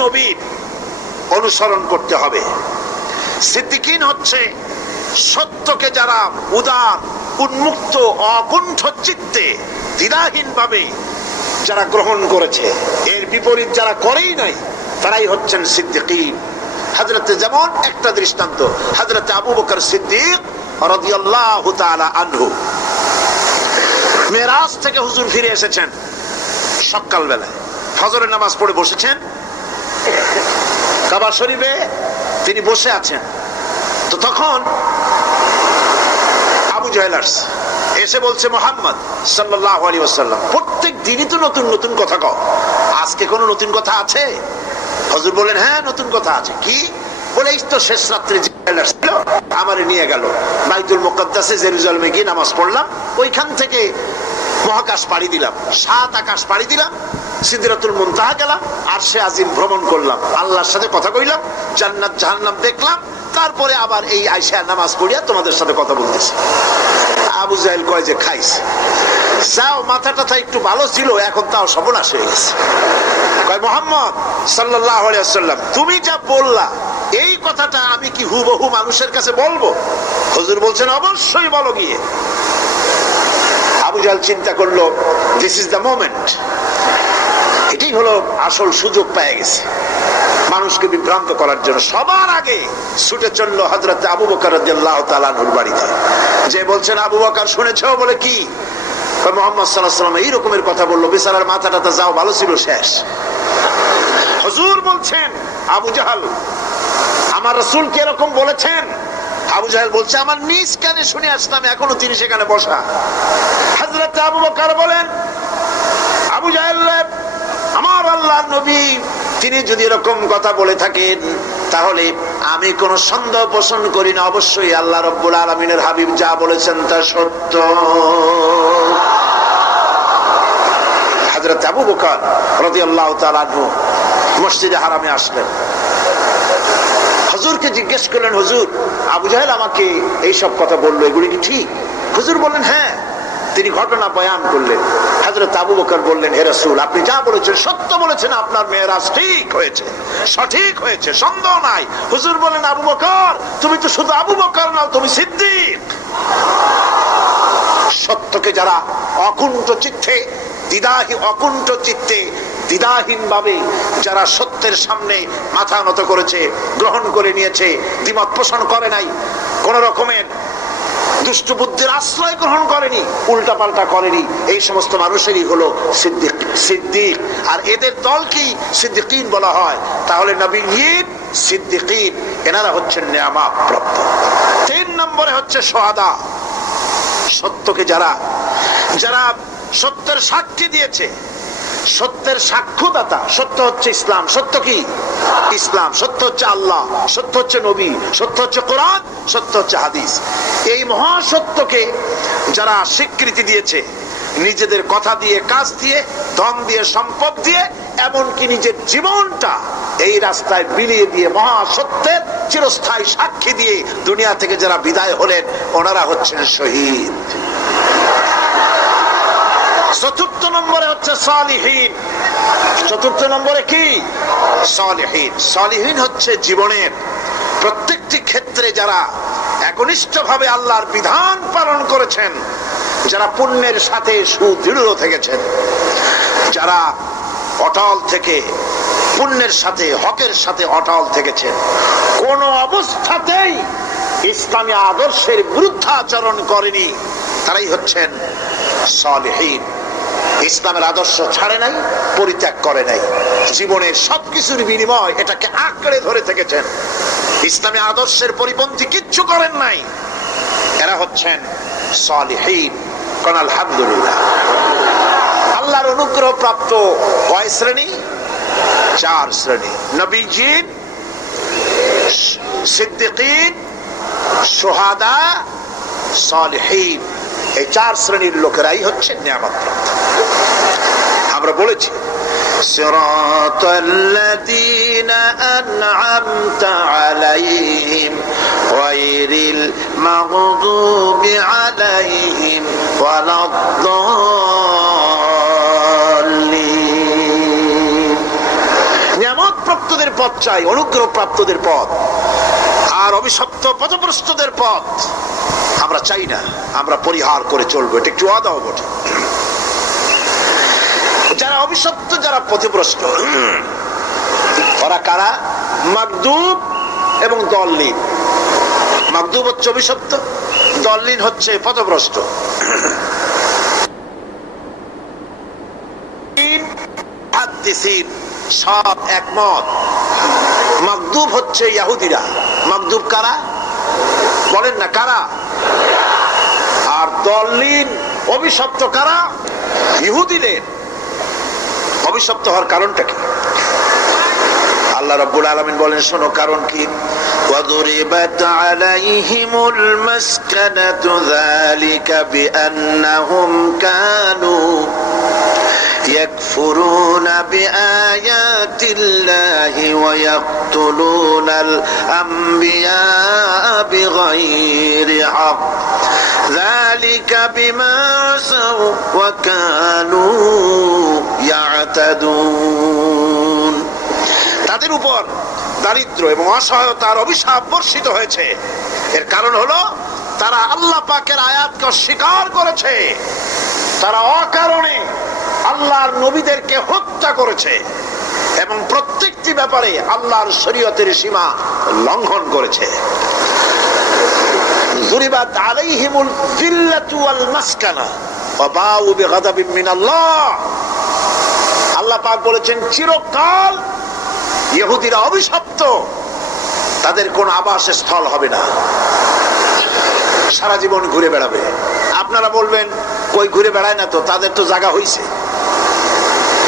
নবীর অনুসরণ করতে হবে। সিদ্দিকিন হচ্ছে সত্যকে যারা উদার, উন্মুক্ত, অকুণ্ঠ চিত্তে, দ্বিধাহীন ভাবে যারা গ্রহণ করেছে, এর বিপরীত যারা করেই নাই, তারাই হচ্ছেন সিদ্দিকিন। হযরতে, যেমন একটা দৃষ্টান্ত, হযরতে আবু বকর সিদ্দিক রাদিয়াল্লাহু তাআলা আনহু, মেরাজ থেকে হুজুর ফিরে এসেছেন সকাল বেলায়, ফজরের নামাজ পড়ে বসেছেন কাবা শরীফে, তিনি বসে আছেন। তো তখন আবু জাহেল এসে বলছে, মুহাম্মদ সাল্লাল্লাহু আলাইহি ওয়াসাল্লাম, প্রত্যেক দিনই তো নতুন নতুন কথা কও, আজকে কোনো নতুন কথা আছে? হুজুর বলেন, হ্যাঁ নতুন কথা আছে। কি? বলে, এই তো শেষ রাত্রে আমারে নিয়ে গেল বাইতুল মুকাদ্দাসে, জেরুজালেমে গিয়ে নামাজ পড়লাম, ওইখান থেকে মহাকাশ পাড়ি দিলাম, 7 আকাশ পাড়ি দিলাম, সিদরাতুল মুনতাহা গেলাম, আরশে আজিম ভ্রমণ করলাম, আল্লাহর সাথে কথা কইলাম, জান্নাত জাহান্নাম দেখলাম, তারপরে আবার এই আয়েশা নামাজ পড়িয়া তোমাদের সাথে কথা বলতেছি। আবু জাহেল কয় যে, খাইস যাও, মাথা টাথা একটু ভালো ছিল, এখন তাও সর্বনাশ হয়ে গেছে। কয়, মুহাম্মদ সাল্লাল্লাহু আলাইহি ওয়াসাল্লাম, তুমি যা বললা এই কথাটা আমি কি হুবহু মানুষের কাছে বলবো? হুজুর বলছেন, অবশ্যই বলো গিয়ে। আবু জাহেল চিন্তা করলো, দিস ইজ দ্য মোমেন্ট, এটাই হলো আসল সুযোগ পেয়ে গেছে মানুষকে বিভ্রান্ত করার জন্য। সবার আগে ছুটে চললো হযরত আবু বকর রাদিয়াল্লাহু তাআলা আনহুর বাড়িতে, যে বলছেন, আবু বকর শুনেছো? বলে, কি? মুহাম্মদ সাল্লাল্লাহু আলাইহি ওয়াসাল্লাম এই রকমের কথা বললো, বেচারার মাথাটা যাও ভালো ছিল, শেষ। হুজুর বলছেন, আবু জাহেল, আমার রাসূল কি এরকম বলেছেন? আবু জাহেল বলছে, আমার নিজ কানে শুনে আসলাম, এখনো তিনি সেখানে বসা। হযরত আবু বকর বলেন, আবু জাহেল, আমার আল্লাহর নবী তিনি যদি এরকম কথা বলে থাকেন, তাহলে আমি কোনো সন্দেহ পোষণ করি না, অবশ্যই আল্লাহ রাব্বুল আলামিনের হাবিব যা বলেছেন তা সত্য। হযরত আবু বকর রাদিয়াল্লাহু তাআলা আনহু মসজিদে হারামে আসলেন, হুজুরকে জিজ্ঞেস করলেন, হুজুর, আবু জাহেল আমাকে এই সব কথা বললো, এগুলি কি ঠিক? হুজুর বললেন, হ্যাঁ। তিনি ঘটনা বয়ান করলেন। হযরত আবু বকর বললেন, হে রাসূল, আপনি যা বলেছেন সত্য বলেছেন, আপনার মেরাজ ঠিক হয়েছে, সঠিক হয়েছে, সন্দেহ নাই। হুজুর বলেন, আবু বকর, তুমি তো শুধু আবু বকর নাও, তুমি সিদ্দিক। সত্যকে যারা অকুণ্ঠ চিত্তে, অকুণ্ঠ চিত্তে, দ্বিধাহীন ভাবে যারা সত্যের সামনে মাথা নত করেছে, গ্রহণ করে নিয়েছে, দ্বিমত পোষণ করে নাই, কোন রকমের দুষ্ট বুদ্ধির আশ্রয় গ্রহণ করেনি, উল্টা পাল্টা করেনি, এই সমস্ত মানুষেরই হলো সিদ্দিক। সিদ্দিক আর এদের দলকেই সিদ্দিকিন বলা হয়। তাহলে নবীয়িন, সিদ্দিকিন, এনারা হচ্ছেন নেয়ামত প্রাপ্ত। 3 নম্বরে হচ্ছে শুহাদা, সত্যকে যারা সত্যের সাক্ষী দিয়েছে, সত্যের সাক্ষ্যদাতা। সত্য হচ্ছে ইসলাম। সত্য কি? ইসলাম। সত্য হচ্ছে আল্লাহ, সত্য হচ্ছে নবী, সত্য হচ্ছে কোরআন, সত্য হচ্ছে হাদিস। এই মহাসত্যকে যারা স্বীকৃতি দিয়েছে, নিজেদের কথা দিয়ে, কাজ দিয়ে, ধন দিয়ে, সম্পদ দিয়ে, এমনকি নিজের জীবনটা এই রাস্তায় বিলিয়ে দিয়ে, মহাসত্যের চিরস্থায়ী সাক্ষী দিয়ে দুনিয়া থেকে যারা বিদায় হলেন, ওনারা হচ্ছেন শহীদ। 4 নম্বরে হচ্ছে সালিহিন। 4 নম্বরে কি? সালিহিন। সালিহিন হচ্ছে জীবনের প্রত্যেকটি ক্ষেত্রে যারা একনিষ্ঠভাবে আল্লাহর বিধান পালন করেছেন, যারা পুণ্যের সাথে সুদৃঢ় থেকেছেন, যারা অটল থেকে পুণ্যের সাথে, হকের সাথে অটল থেকেছেন, কোন অবস্থাতেই ইসলামী আদর্শের বিরুদ্ধাচরণ করেনি, তারাই হচ্ছেন সালিহিন। ইসলামের আদর্শ ছাড়ে নাই, পরিত্যাগ করে নাই, জীবনের সবকিছুর বিনিময় এটাকে আঁকড়ে ধরে থেকেছেন, ইসলামী আদর্শের পরিপন্থী কিচ্ছু করেন নাই। এরা হচ্ছেন সালিহিন। কোন আলহামদুলিল্লাহ। আল্লাহর অনুগ্রহ প্রাপ্ত কয় শ্রেণী? 4 শ্রেণী। নবীজিন, সিদ্দিকিন, শুহাদা, সালিহিন। এই 4 শ্রেণীর লোকেরাই হচ্ছে নিয়ামত প্রাপ্ত। আমরা বলেছি, সিরাতাল্লাযীনা আন'আমতা আলাইহিম গায়রিল মাগদুবি আলাইহিম ওয়ালাদ-দাল্লিন। নিয়ামত নিয়ামত প্রাপ্তদের পথ চাই, অনুগ্রহ প্রাপ্তদের পথ, আর অভিশপ্ত পথভ্রষ্টদের পথ আমরা চাই না, আমরা পরিহার করে চলবো। এটা একটু আদাও বটে। যারা অভিশপ্ত, যারা পথভ্রষ্ট, ওরা কারা? মাগদুব এবং দল্লিন। মাগদুব হচ্ছে অভিশপ্ত, দল্লিন হচ্ছে পথভ্রষ্ট। সব একমত, মাগদুব হচ্ছে ইহুদিরা। মাগদুব কারা বলেন না, কারা? আর দল্লিন অভিশপ্ত কারা? ইহুদিদের। অভিশপ্ত হওয়ার কারণটা কি? আল্লাহ রাব্বুল আলামিন বলেন, শোনো কারণ কি। وَضُرِبَتْ عَلَيْهِمُ الْمَسْكَنَةُ ذَلِكَ بِأَنَّهُمْ كَانُوا يَكْفُرُونَ بِآيَاتِ اللَّهِ وَيَقْتُلُونَ الْأَنبِيَاءَ بِغَيْرِ حَقٍّ ذَلِكَ بِمَا عَصَوْا وَكَانُوا يَعْتَدُونَ। তাদের উপর দারিদ্র এবং অসহায়তার অভিশাপ বর্ষিত হয়েছে। এর কারণ হলো তারা আল্লাহ পাকের আয়াতকে অস্বীকার করেছে, তারা অকারণে আল্লাহর নবীদেরকে হত্যা করেছে এবং প্রত্যেকটি ব্যাপারে আল্লাহর শরীয়তের সীমা লঙ্ঘন করেছে। যুরিবাত আলাইহিমুল যিল্লাতু ওয়াল মাসকানা ওয়া বাউ বিগাদাবিন মিনাল্লাহ। আল্লাহ পাক বলেছেন, চিরকাল ইহুদিরা অভিশপ্ত, তাদের কোন আবাসস্থল হবে না, সারা জীবন ঘুরে বেড়াবে। আপনারা বলবেন, কই ঘুরে বেড়ায় না তো, তাদের তো জায়গা হইছে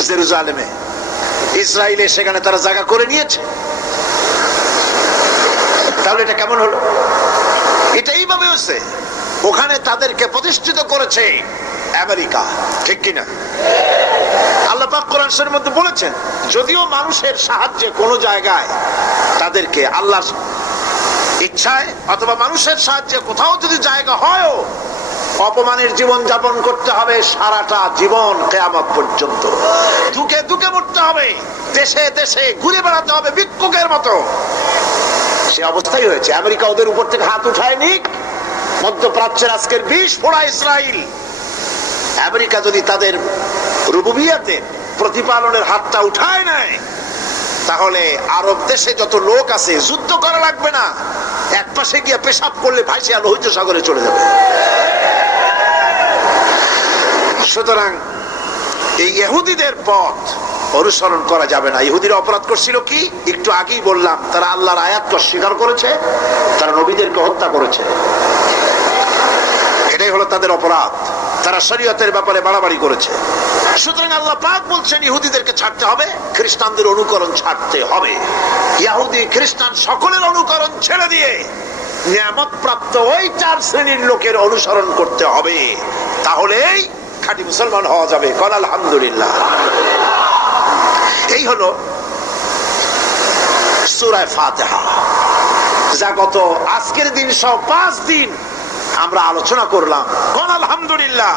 জেরুজালেমে, ইসরায়েলে, সেখানে তারা জায়গা করে নিয়েছে। তাহলে এটা কেমন হলো? এটা এইভাবে হচ্ছে, ওখানে তাদেরকে প্রতিষ্ঠিত করেছে আমেরিকা, ঠিক কিনা? আল্লাহ পাক কোরআন শরীফের মধ্যে বলেছেন, যদিও মানুষের সাহায্যে কোন জায়গায় তাদেরকে আল্লাহর ইচ্ছায় অথবা মানুষের সাহায্যে কোথাও যদি জায়গা হয়ও, অপমানের জীবন যাপন করতে হবে সারাটা জীবন, কিয়ামত পর্যন্ত দুঃখে দুঃখে মরতে হবে, দেশে দেশে ঘুরে বেড়াতে হবে ভিক্ষুকের মতো। সে অবস্থাই হয়েছে। আমেরিকা ওদের উপর থেকে হাত উঠায় নিক, মধ্যপ্রাচ্যের আজকের বিষ ফোড়া ইসরায়েল। আমেরিকা যদি তাদের রুবুবিয়াতে প্রতিপালনের হাতটা উঠায় নেয়, তাহলে আরব দেশে যত লোক আছে যুদ্ধ করা লাগবে না, এক পাশে গিয়ে পেশাব করলে ভাইসে লোহিত সাগরে চলে যাবে। সুতরাং এই ইহুদিদের পথ অনুসরণ করা যাবে না। ইহুদিরা অপরাধ করছিল কি? একটু আগেই বললাম, তারা আল্লাহর আয়াতকে অস্বীকার করেছে, তারা নবীদেরকে হত্যা করেছে। এটাই হলো তাদের অপরাধ। তারা শরীয়তের ব্যাপারে বাড়াবাড়ি করেছে। সুতরাং আল্লাহ পাক বলছেন, ইহুদিদেরকে ছাড়তে হবে, খ্রিস্টানদের অনুকরণ ছাড়তে হবে। ইহুদি খ্রিস্টান সকলের অনুকরণ ছেড়ে দিয়ে নিয়ামত প্রাপ্ত ওই 4 শ্রেণীর লোকের অনুসরণ করতে হবে, তাহলেই খাঁটি মুসলমান হওয়া যাবে। কল আলহামদুলিল্লাহ। এই হলো সূরা ফাতিহা, যা গত আজকের দিন সহ 5 দিন আমরা আলোচনা করলাম। কোন আলহামদুলিল্লাহ।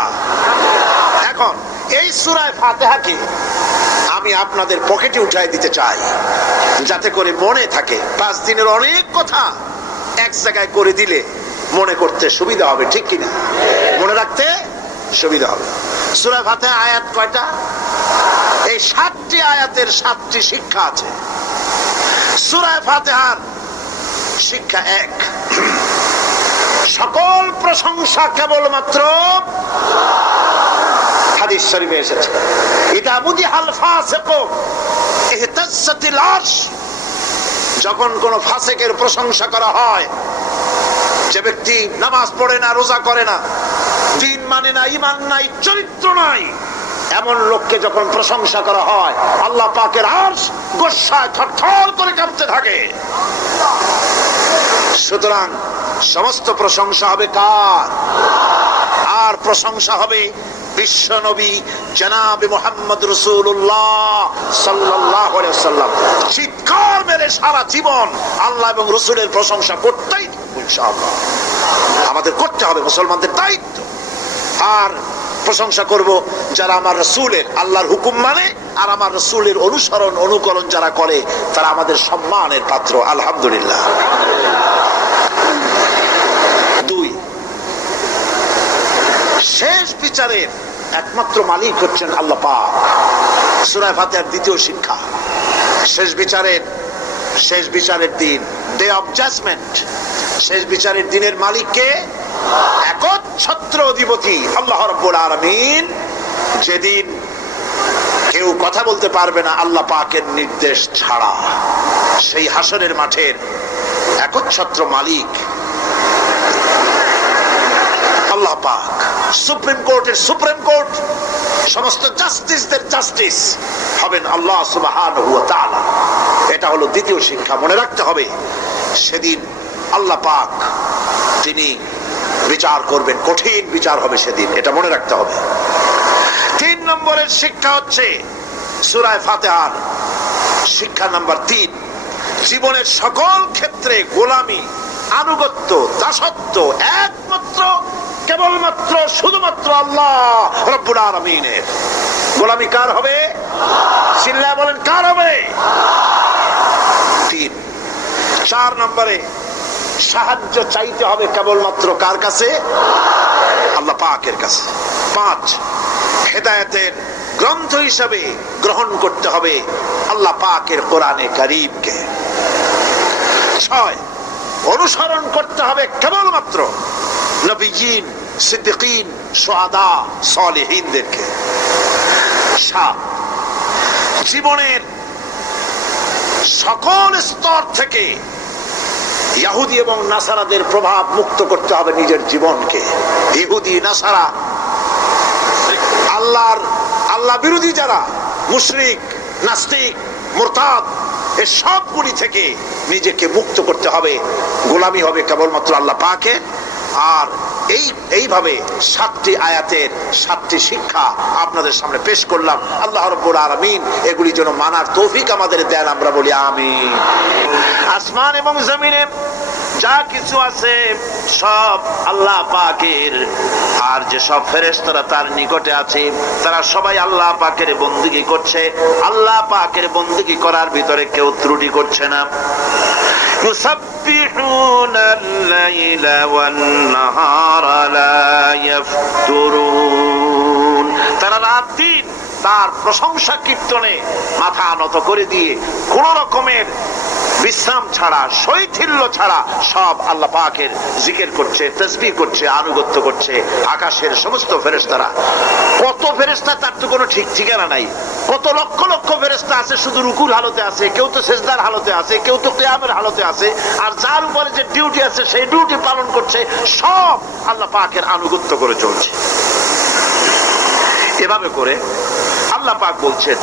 এখন এই সূরা ফাতিহাকে আমি আপনাদের পকেটে উঠাই দিতে চাই, যাতে করে মনে থাকে। 5 দিনের অনেক কথা এক জায়গায় করে দিলে মনে করতে সুবিধা হবে, ঠিক কিনা? মনে রাখতে সুবিধা হবে। সূরা ফাতিহা আয়াত কয়টা? এই 7টি আয়াতের 7টি শিক্ষা আছে। সূরা ফাতিহার শিক্ষা 1, সকল প্রশংসা কেবলমাত্র হাদিস শরীফে এসেছে, ইদা মুদিহাল ফাসিকু ইহতাজ্জাতিল আরশ। যখন কোন ফাসিকের প্রশংসা করা হয়, যে ব্যক্তি নামাজ পড়ে না, রোজা করে না, দিন মানে না, ঈমান নাই, চরিত্র নাই, এমন লোককে যখন প্রশংসা করা হয়, আল্লাহ পাকের আরশ গোসায় থরথর করে কাঁপতে থাকে। সুতরাং সমস্ত প্রশংসা হবে কার? আর প্রশংসা হবে বিশ্ব নবী জনাবে মুহাম্মদ রাসূলুল্লাহ সাল্লাল্লাহু আলাইহি ওয়াসাল্লাম। চিৎকার মেরে সারা জীবন আল্লাহ এবং রাসূলের প্রশংসা করতেই ইনশাআল্লাহ আমাদের করতে হবে, মুসলমানদের দায়িত্ব। আর প্রশংসা করব যারা আমার রাসূলের আল্লাহর হুকুম মানে আর আমার রাসূলের অনুসরণ অনুকরণ যারা করে তারা আমাদের সম্মানের পাত্র, আলহামদুলিল্লাহ। দুই, শেষ বিচারের একমাত্র মালিক হচ্ছেন আল্লাহ পাক। সূরা ফাতিহার দ্বিতীয় শিক্ষা, শেষ বিচারের দিন, ডে অফ জাজমেন্ট, শেষ বিচারের দিনের মালিককে একচ্ছত্র অধিপতি আল্লাহ রাব্বুল আলামিন। যেদিন কেউ কথা বলতে পারবে না আল্লাহ পাকের নির্দেশ ছাড়া, সেই হাসরের মাঠের একচ্ছত্র মালিক আল্লাহ পাক। সুপ্রিম কোর্টের সুপ্রিম কোর্ট, সমস্ত জাস্টিসদের জাস্টিস হবেন আল্লাহ সুবহানাহু ওয়া তাআলা। এটা হলো দ্বিতীয় শিক্ষা, মনে রাখতে হবে সেদিন আল্লাহ পাক তিনি বিচার করবেন, কঠিন বিচার হবে সেদিন, এটা মনে রাখতে হবে। 3 নম্বরের শিক্ষা হচ্ছে সূরা ফাতিহার শিক্ষা নাম্বার 3, জীবনের সকল ক্ষেত্রে গোলামি, আনুগত্য, দাসত্ব একমাত্র কেবলমাত্র শুধুমাত্র আল্লাহ রাব্বুল আলামিনের। গোলামি কার হবে? চিল্লায় বলেন কার হবে? 3। 4 নম্বরে সাহায্য চাইতে হবে কেবলমাত্র কার কাছে? আল্লাহ পাকের কাছে। 5, হেদায়েতের গ্রন্থ হিসাবে গ্রহণ করতে হবে আল্লাহ পাকের কোরআনে কারীমকে। 6, অনুসরণ করতে হবে কেবলমাত্র নবীয়িন, সিদ্দিকীন, শুহাদা, সালেহীনদেরকে। 7, জীবনের সকল স্তর থেকে ইহুদি এবং নাসারাদের প্রভাব মুক্ত করতে হবে নিজের জীবনকে। ইহুদি, নাসারা, আল্লাহ বিরোধী যারা মুশরিক, নাস্তিক, মুরতাদ, এই সবগুলি থেকে নিজেকে মুক্ত করতে হবে। গোলামি হবে কেবলমাত্র আল্লাহ পাকের। আর এইভাবে 7টি আয়াতের 7টি শিক্ষা আপনাদের সামনে পেশ করলাম। আল্লাহ রাব্বুল আলামিন এগুলি যেন মানার তৌফিক আমাদের দেন, আমরা বলি আমিন। আসমান এবং জমিনে যা কিছু আছে সব আল্লাহ পাকের, আর যে সব ফেরেশতারা তার নিকটে আছে তারা সবাই আল্লাহ পাকের বندگی করছে। আল্লাহ পাকের বندگی করার ভিতরে কেউ ত্রুটি করছে না। يسبحون الليل والنهار لا يفترون, তারা রাত দিন তার প্রশংসা কীর্তনে মাথা নত করে দিয়ে কোন রকমের বিশ্রাম ছাড়া, শৈথিল্য ছাড়া সব আল্লাহ পাকের জিকির করছে, তাসবিহ করছে, আনুগত্য করছে। আকাশের সমস্ত ফেরেশতারা, কত ফেরেশতা তার তো কোনো ঠিক ঠিকানা নাই। কত লক্ষ লক্ষ ফেরেশতা আছে শুধু রুকুর হালতে আছে, কেউ তো সিজদার হালতে আছে, কেউ তো কিয়ামের হালতে আছে। আর যার উপরে যে ডিউটি আছে সেই ডিউটি পালন করছে, সব আল্লাহ পাকের আনুগত্য করে চলছে। এভাবে করে আল্লাহ পাক বলছেন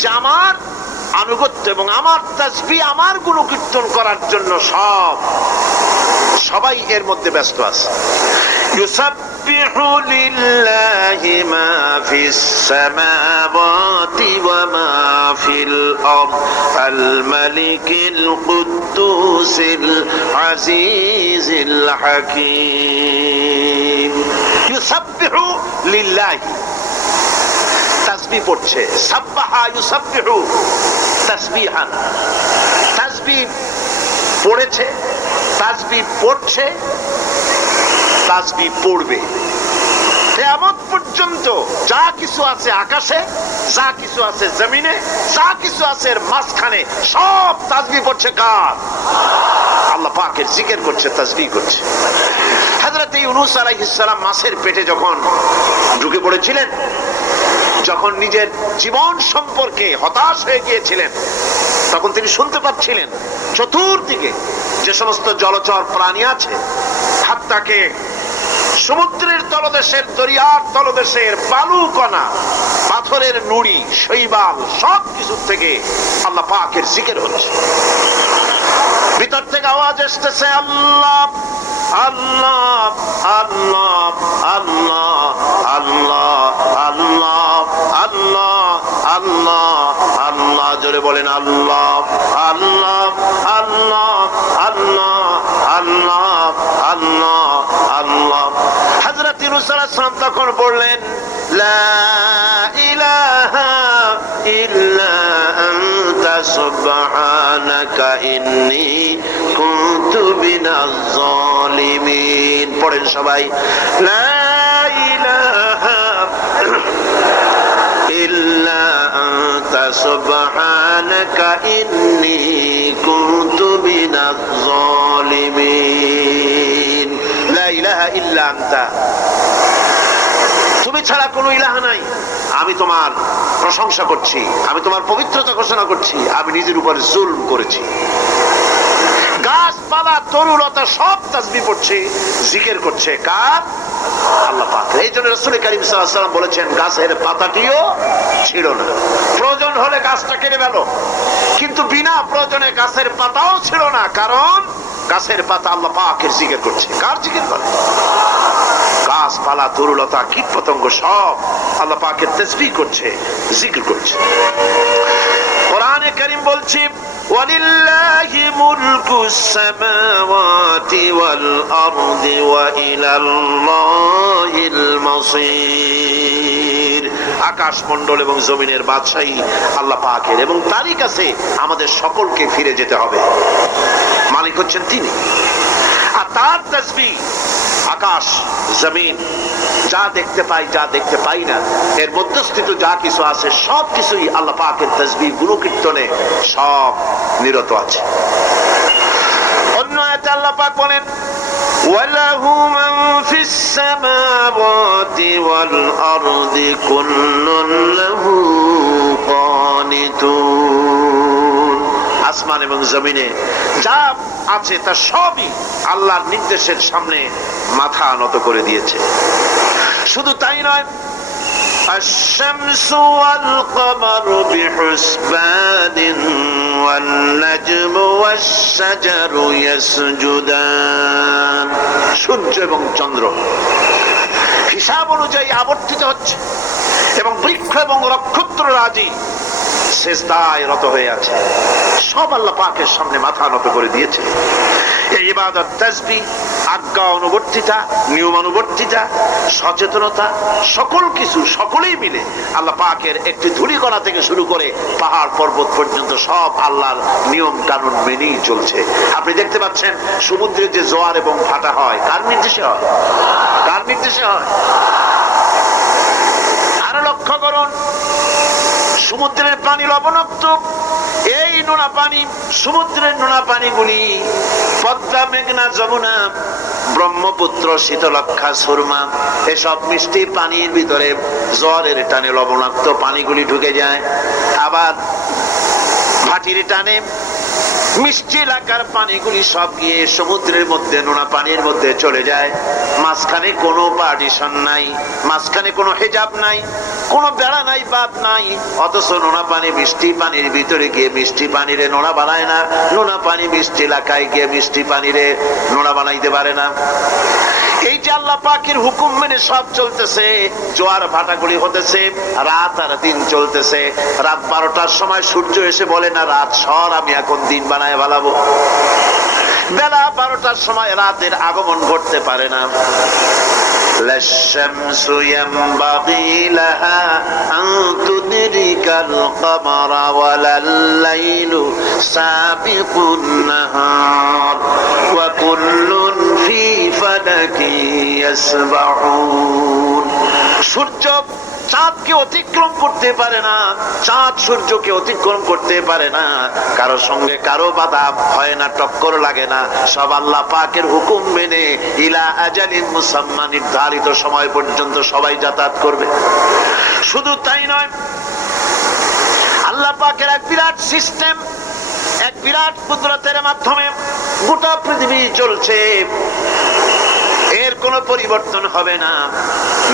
যে আমার আনুগত্য এবং আমার তাসবিহ, আমার গুণকীর্তন করার জন্য সবাই এর মধ্যে ব্যস্ত আছে। ইউসাব্বিহু লিল্লাহি মা ফিস সামাওয়াতি ওয়া মা ফিল আরদ আল মালিকিল কুদ্দুসিল আজিজিল হাকীম। ইউসাব্বিহু লিল্লাহি, তাসবিহ পড়ছে, সাব্বাহা ইউসাব্বিহু তাসবিহান, তাসবিহ পড়েছে, তাসবিহ পড়ছে, তাসবিহ পড়বে। কিয়ামত পর্যন্ত যা কিছু আছে আকাশে, যা কিছু আছে জমিনে, যা কিছু আছে এর মাঝখানে সব তাসবিহ পড়ছে কার? আল্লাহ পাকের জিকির করছে, তাসবিহ করছে। হযরত ইউনূস আলাইহিস সালাম মাছের পেটে যখন ঢুকে পড়েছিলেন, যখন নিজের জীবন সম্পর্কে হতাশ হয়ে গিয়েছিলেন, তখন তিনি শুনতে পাচ্ছিলেন চতুর্দিকে যে সমস্ত জলচর প্রাণী আছে, হাত্তাকে সমুদ্রের তলদেশের, দরিয়ার তলদেশের বালুকণা, পাথরের নুড়ি, শৈবাল, সব কিছু থেকে আল্লাহ পাকের জিকির হচ্ছে। ভিতর থেকে আওয়াজ আসতেছে আল্লাহ আল্লাহ আল্লাহ আল্লাহ আল্লাহ আল্লাহ আল্লাহ আল্লাহ আল্লাহ, জোরে বলেন আল্লাহ আল্লাহ আল্লাহ আল্লাহ আল্লাহ আল্লাহ আল্লাহ। হযরত ইউনূস আলাইহিস সালাম তখন বললেন লা ইলাহা ইল্লা আনতা সুবহানাকা ইন্নী কুনতু মিনাজ জালিমিন। পড়েন সবাই, লা ইলাহা ইল্লা আনতা সুবহানাকা ইন্নী কুনতু মিনাজ জালিমিন। লা ইলাহা ইল্লা আনতা, তুমি ছাড়া কোনো ইলাহা নাই। আমি তোমার প্রশংসা করছি, আমি তোমার পবিত্রতা ঘোষণা করছি। আমি নিজের উপরে জুলম করেছি। গাছপালা তরুলতা সব তাসবিহ পড়ছে, জিকির করছে কার? আল্লাহ পাক। এই জন্য রাসূল কারীম সাল্লাল্লাহু আলাইহি ওয়াসাল্লাম বলেছেন, গাছের পাতাটিও ছিল না, প্রয়োজন হলে গাছটা কেটে ফেলো, কিন্তু বিনা প্রয়োজনে গাছের পাতাও ছিল না, কারণ গাছের পাতা আল্লাহ পাকের জিকির করছে। কার জিকির করে? গাছপালা তরুলতা কীট পতঙ্গ সব আল্লাহ পাকের তাসবিহ করছে, জিকির করছে। কোরআনে কারীম বলছে, ওয়ালিল্লাহি মুলকুস সামাওয়াতি ওয়াল আরদি ওয়া ইলাল্লাহিল মাসির। আকাশ মণ্ডল এবং জমিনের বাদশাহী আল্লাহ পাকের, এবং তারই কাছে আমাদের সকলকে ফিরে যেতে হবে। মালিক হচ্ছেন তিনি, আর তার তাসবিহ আকাশ জমিন যা দেখতে পাই যা দেখতে পাই না, এর মধ্যস্থিত যা কিছু আছে সব কিছুই আল্লাহ পাকের তাসবিহ গুণকীর্তনে সব নিরত আছে। অন্য আয়াতে আল্লাহ পাক বলেন, ওয়ালাহু মান ফিস সামাওয়াতি ওয়াল আরদি কুল্লুন লাহু কানিতুন। আসমান এবং জমিনে যা আছে তা সবই আল্লাহর নির্দেশের সামনে মাথা নত করে দিয়েছে। শুধু তাই নয়, আশ-শামসু ওয়াল কমারু বিহুসবানিন ওয়ান নাজমু ওয়াশ-শাজারু ইয়াসজুদান। সূর্য এবং চন্দ্র হিসাব অনুযায়ী আবর্তিত হচ্ছে, এবং বৃক্ষ এবং নক্ষত্ররাজি সিজদায় রত হয়ে আছে। সব আল্লাহ পাকের সামনে মাথা নত করে দিয়েছে। এই ইবাদত, তাসবিহ, আজ্ঞা অনুবর্তিতা, নিয়মানুবর্তিতা, সচেতনতা, সকল কিছু সকলেই মিলে আল্লাহ পাকের একটি ধূলিকণা থেকে শুরু করে পাহাড় পর্বত পর্যন্ত সব আল্লাহর নিয়ম কানুন মেনেই চলছে। আপনি দেখতে পাচ্ছেন সমুদ্রে যে জোয়ার এবং ভাটা হয়, কার নির্দেশে হয়? কার নির্দেশে হয়? আরো লক্ষ্য করুন, সমুদ্রের পানি লবণাক্ত। এই নোনা পানি, সমুদ্রের নোনা পানিগুলি পদ্মা, মেঘনা, যমুনা, ব্রহ্মপুত্র, শীতলক্ষা, সুরমা, এসব মিষ্টি পানির ভিতরে জোয়ারের টানে লবণাক্ত পানিগুলি ঢুকে যায়। আবার ভাটির টানে মিষ্টি এলাকার পানিগুলি সব গিয়ে সমুদ্রের মধ্যে নোনা পানির মধ্যে চলে যায়। মাঝখানে কোনো পার্টিশন নাই, মাঝখানে কোনো হেজাব নাই, কোনো বেড়া নাই, বাদ নাই। অথচ নোনা পানি মিষ্টি পানির ভিতরে গিয়ে মিষ্টি পানিরে নোনা বানায় না, নোনা পানি মিষ্টি এলাকায় গিয়ে মিষ্টি পানিরে নোনা বানাইতে পারে না। এই যে আল্লাহ পাকের হুকুম মেনে সব চলতেছে, জোয়ার ভাটাগুলি হতেছে, রাত আর দিন চলতেছে। রাত 12টার সময় সূর্য এসে বলে না, রাত সর, আমি এখন দিন বানায় ভালাবো। বেলা 12টার সময় রাতের আগমন ঘটতে পারে না। লাশ-শামসু ইয়ানবাগী লাহা আন তুদরিকাল কমারা ওয়ালাল লাইলু সাবিকুন নাহার ওয়া কুল্লুন ফি ফালাকি ইয়াসবাহুন। সূর্য চাঁদকে অতিক্রম করতে পারে না, চাঁদ সূর্যকে অতিক্রম করতে পারে না, কারো সঙ্গে কারো বাধা হয় না, টক্কর লাগে না। সব আল্লাহ পাকের হুকুম মেনে ইলা আজালিন মুসাম্মা, নির্ধারিত সময় পর্যন্ত সবাই যাতায়াত করবে। শুধু তাই নয়, আল্লাহ পাকের এক বিরাট সিস্টেম, এক বিরাট কুদরতের মাধ্যমে গোটা পৃথিবী চলছে। এর কোনো পরিবর্তন হবে না।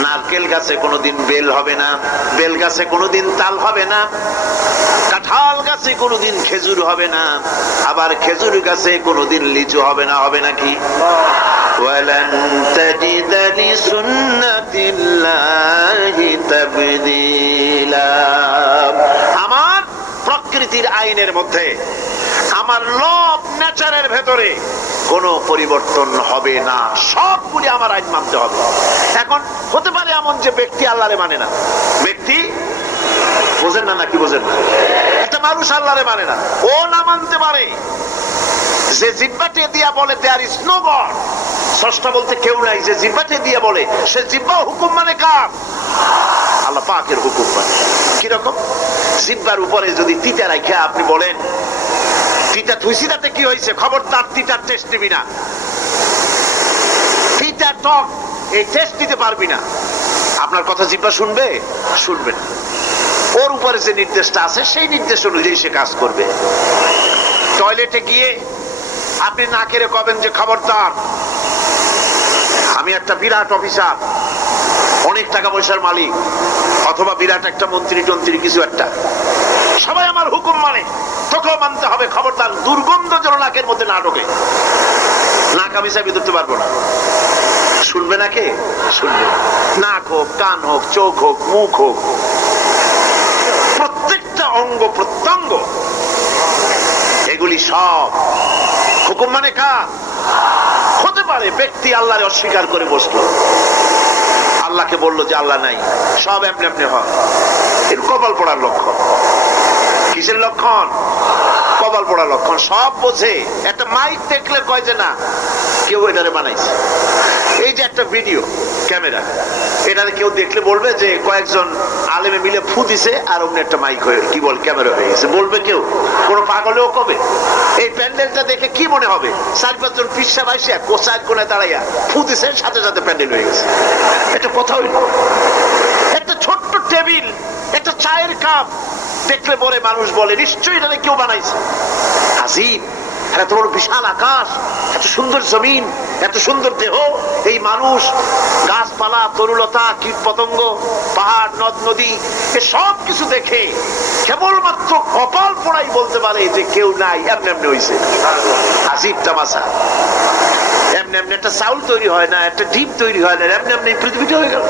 নারকেল গাছে কোনোদিন বেল হবে না, বেল গাছে কোনোদিন তাল হবে না, কাঁঠাল গাছে কোনোদিন খেজুর হবে না, আবার খেজুর গাছে কোনোদিন লিচু হবে না। হবে নাকি? ওয়ালান তাজিদা লিসুন্নাতিল্লাহি তাবদীলা। আমার প্রকৃতির আইনের মধ্যে আমার লব নেচারের ভেতরে কোনো পরিবর্তন হবে না, সবগুলি আমার আইন মানতে হবে। এখন হতে পারে এমন যে ব্যক্তি আল্লাহরে মানে না, ব্যক্তি বোঝেন না নাকি বোঝেন না, একটা মানুষ আল্লাহরে মানে না, ও না মানতে পারে যে জিহ্বাতে দিয়া বলে দেয়ার ইজ নো গড, স্রষ্টা বলতে কেউ নাই, যে জিহ্বাতে দিয়া বলে সে জিহ্বা হুকুম মানে কার? আল্লাহ পাকের হুকুম মানে। কিরকম? জিহ্বার উপরে যদি তিতা রাখা আপনি বলেন তিতা থুইছি তাতে কি হয়েছে, খবরদার তিতার টেস্ট নিবি না, তিতা টক এই টেস্ট দিতে পারবি না, আপনার কথা জিহ্বা শুনবে? শুনবে না। ওর উপরে যে নির্দেশটা আছে সেই নির্দেশ অনুযায়ী সে কাজ করবে। টয়লেটে গিয়ে আপনি নাকেরে কবেন যে খবরদার আমি একটা বিরাট অফিসার, অনেক টাকা পয়সার মালিক, অথবা বিরাট একটা মন্ত্রী টন্ত্রী কিছু একটা, সবাই আমার হুকুম মানে, তোকেও মানতে হবে, খবরদার দুর্গন্ধ যেন নাকের মধ্যে না ঢোকে, নাক আমি চাবি ধরতে পারবো না। শুনবে না কে? শুনবে। নাক হোক, কান হোক, চোখ হোক, মুখ হোক, প্রত্যেকটা অঙ্গ প্রত্যঙ্গ এগুলি সব হুকুম মানে কার? হতে পারে ব্যক্তি আল্লাহরে অস্বীকার করে বসলো, আল্লাহকে বললো যে আল্লাহ নাই, সব এমনি এমনি হয়, এর কপাল পড়ার লক্ষণ। কিসের লক্ষণ? কপাল পড়ার লক্ষণ। সব বোঝে, একটা মাইক দেখলে কয় যে না কেউ এটারে বানাইছে। এই যে একটা ভিডিও ক্যামেরা, এটারে কেউ দেখলে বলবে যে কয়েকজন আলেমে মিলে ফু দিছে আর অমনি একটা মাইক হয়ে কি বল ক্যামেরা হয়ে গেছে, বলবে কেউ? কোন পাগলেও কবে? এই প্যান্ডেলটা দেখে কি মনে হবে? 4-5 জন পিসা বাইসা কোচার কোণে দাঁড়াইয়া ফু দিছে, সাথে সাথে প্যান্ডেল হয়ে গেছে। এটা কথা হইল? একটা ছোট্ট টেবিল, একটা চায়ের কাপ দেখলে পরে মানুষ বলে নিশ্চয়ই এটা কেউ বানাইছে। আজীব, এত বড় বিশাল আকাশ, এত সুন্দর জমিন, এত সুন্দর দেহ, এই মানুষ, গাছপালা, তরুলতা, কীট পতঙ্গ, পাহাড়, নদ নদী, সব কিছু দেখে কেবলমাত্র কপাল পোড়াই বলতে পারে যে কেউ নাই, এমনি এমনি হয়েছে। আজীব তামাশা। এমনি এমনি একটা চাউল তৈরি হয় না, একটা ডিম তৈরি হয় না, এমনি এমনি পৃথিবীটা হয়ে গেল।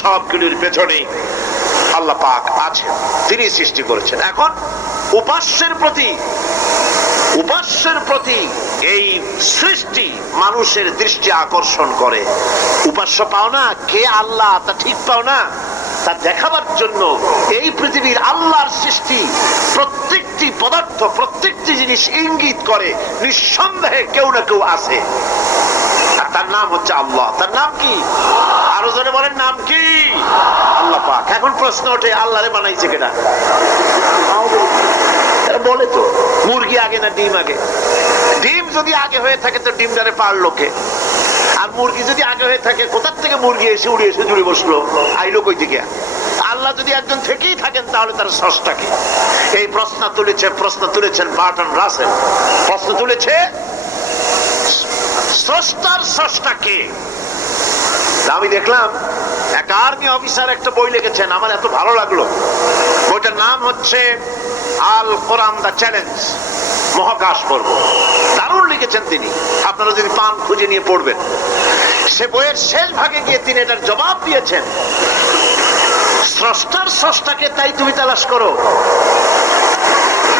সবগুলির পেছনে আল্লাহ পাক আছেন, তিনি সৃষ্টি করেছেন। এখন উপাস্যের প্রতি এই সৃষ্টি মানুষের দৃষ্টি আকর্ষণ করে। উপাস্য পাও না কে আল্লাহ তা ঠিক পাও না, তা দেখাবার জন্য এই পৃথিবীর আল্লাহর সৃষ্টি প্রত্যেকটি পদার্থ, প্রত্যেকটি জিনিস ইঙ্গিত করে নিঃসন্দেহে কেউ না কেউ আছে, আর তার নাম হচ্ছে আল্লাহ। তার নাম কি? আরো জনে বলেন, নাম কি? আল্লাহ পাক। এখন প্রশ্ন ওঠে আল্লাহরে বানাইছে কেনা? বলে তো মুরগি আগে না ডিম আগে? ডিম যদি আগে হয়ে থাকে তো ডিমটারে পারলো কে? আর মুরগি যদি আগে হয়ে থাকে কোথার থেকে মুরগি এসে উড়ে এসে জুড়ে বসলো, আইলো কই থেকে? আল্লাহ যদি একজন থেকেই থাকেন তাহলে তার স্রষ্টাকে? এই প্রশ্ন তুলেছেন বার্টন রাসেল। প্রশ্ন তুলেছে স্রষ্টার স্রষ্টাকে। আমি দেখলাম এক আর্মি অফিসার একটা বই লিখেছেন, আমার এত ভালো লাগলো। বইটার নাম হচ্ছে আল কোরআন দা চ্যালেঞ্জ, মহাকাশ পর্ব। দারুণ লিখেছেন তিনি, আপনারা যদি পান খুঁজে নিয়ে পড়বেন। সে বইয়ের শেষ ভাগে গিয়ে তিনি এটার জবাব দিয়েছেন, স্রষ্টার স্রষ্টাকে তাই তুমি তালাশ করো,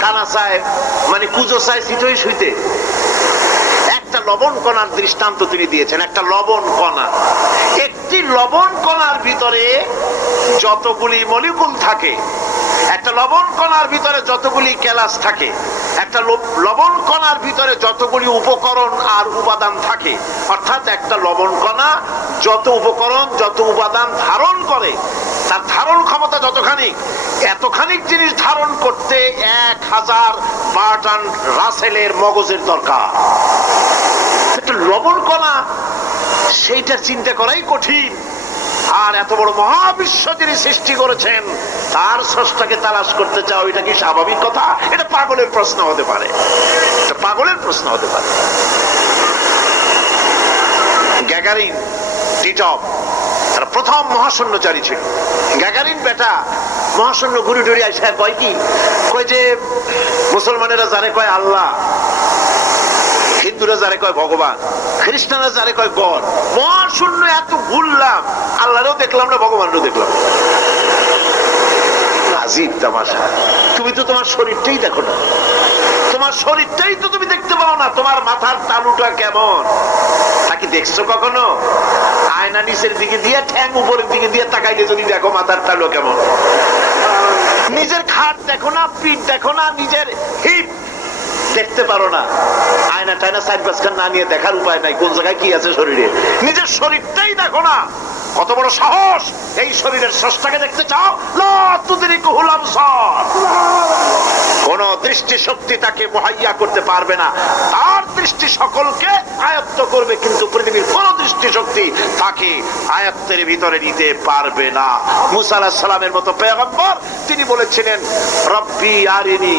কানা চায় মানে কুজো চায় চিতই শুইতে। একটা লবণ কণার দৃষ্টান্ত তিনি দিয়েছেন। একটা লবণ কণা, একটি লবণ কণার ভিতরে যতগুলি মলিকুল থাকে, একটা লবণ কণার ভিতরে যতগুলি ক্যালাস থাকে, একটা লবণ কণার ভিতরে যতগুলি উপকরণ আর উপাদান থাকে, অর্থাৎ একটা লবণ কণা যত উপকরণ যত উপাদান ধারণ করে, তার ধারণ ক্ষমতা যতখানি, এতখানি জিনিস ধারণ করতে 1000 বার্টন রাসেলের মগজের দরকার। একটা লবণ কণা, সেইটা চিন্তা করাই কঠিন। আর এত বড় মহাবিশ্ব যিনি সৃষ্টি করেছেন তার স্রষ্টাকে তালাশ করতে চাও, এটা কি স্বাভাবিক কথা? এটা পাগলের প্রশ্ন হতে পারে, এটা পাগলের প্রশ্ন হতে পারে। গ্যাগারিন, টিটপ তারা প্রথম মহাশূন্যচারী ছিল। গ্যাগারিন বেটা মহাশূন্য ঘুরে ঘুরে আসে, কয় কি? কয় যে মুসলমানেরা যারে কয় আল্লাহ, হিন্দুরা যারে কয় ভগবান, খ্রিস্টানরা যারে কয় গড, মহাশূন্য এত ঘুরলাম, আল্লাহরেও দেখলাম না, ভগবানও দেখলাম। আজীব তামাশা। তুমি তো তোমার শরীরটাই দেখো না, তোমার শরীরটাই তো তুমি দেখতে পাও না, তোমার মাথার তালুটা কেমন তা কি দেখছো কখনো? আয়না নিচের দিকে দিয়ে ঠ্যাং উপরের দিকে দিয়ে তাকাইলে যদি দেখো মাথার তালু কেমন। নিজের খাট দেখো না, পিঠ দেখো না, নিজের হিপ দেখতে পারো না। আয়না টায়না সাইড বাসখান না নিয়ে দেখার উপায় নাই কোন জায়গায় কি আছে শরীরে। নিজের শরীরটাই দেখো না, কত বড় সাহস! এই শরীরের স্রষ্টাকে দেখতে চাও? লা তুদরিকুহুল আবসার। কোন দৃষ্টি শক্তি তাকে মুহাইয়া করতে পারবে না, তার দৃষ্টি সকলকে আয়ত্ত করবে, কিন্তু পৃথিবীর কোন দৃষ্টি শক্তি তাকে আয়ত্তের ভিতরে নিতে পারবে না। মুসা আলাইহিস সালামের মতো পয়গম্বর তিনি বলেছিলেন, রব্বি আরিনি,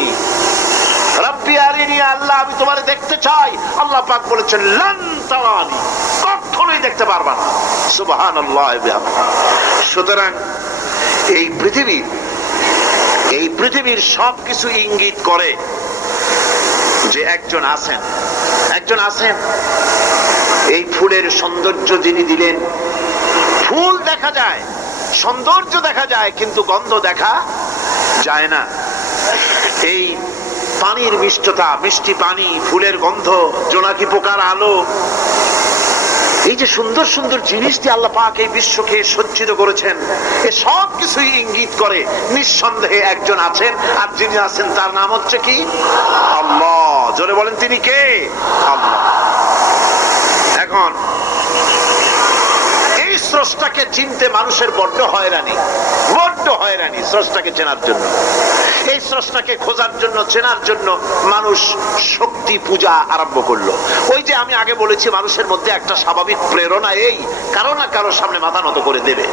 রব্বি আরিনি, আল্লাহ আমি তোমারে দেখতে চাই। আল্লাহ পাক বলেছেন, লান তারানি, কখনোই দেখতে পারবা না। সুবহানাল্লাহ। সুতরাং এই পৃথিবীর সবকিছু ইঙ্গিত করে যে একজন আছেন। এই ফুলের সৌন্দর্য যিনি দিলেন, ফুল দেখা যায়, সৌন্দর্য দেখা যায়, কিন্তু গন্ধ দেখা যায় না। এই পানির মিষ্টতা, মিষ্টি পানি, ফুলের গন্ধ, জোনাকি পোকার আলো, এই যে সুন্দর সুন্দর জিনিস দিয়ে আল্লাহ পাক এই বিশ্বকে সজ্জিত করেছেন, এ সব কিছুই ইঙ্গিত করে নিঃসন্দেহে একজন আছেন, আর যিনি আছেন তার নাম হচ্ছে কি? আল্লাহ। জোরে বলেন, তিনি কে? আল্লাহ। এখন এই স্রষ্টাকে চিনতে মানুষের বড্ড হয়রানি স্রষ্টাকে চেনার জন্য। এই স্রষ্টাকে খোঁজার জন্য, চেনার জন্য মানুষ শক্তি পূজা আরম্ভ করলো। ওই যে আমি আগে বলেছি, মানুষের মধ্যে একটা স্বাভাবিক প্রেরণা এই কারো না কারো সামনে মাথা নত করে দেবে।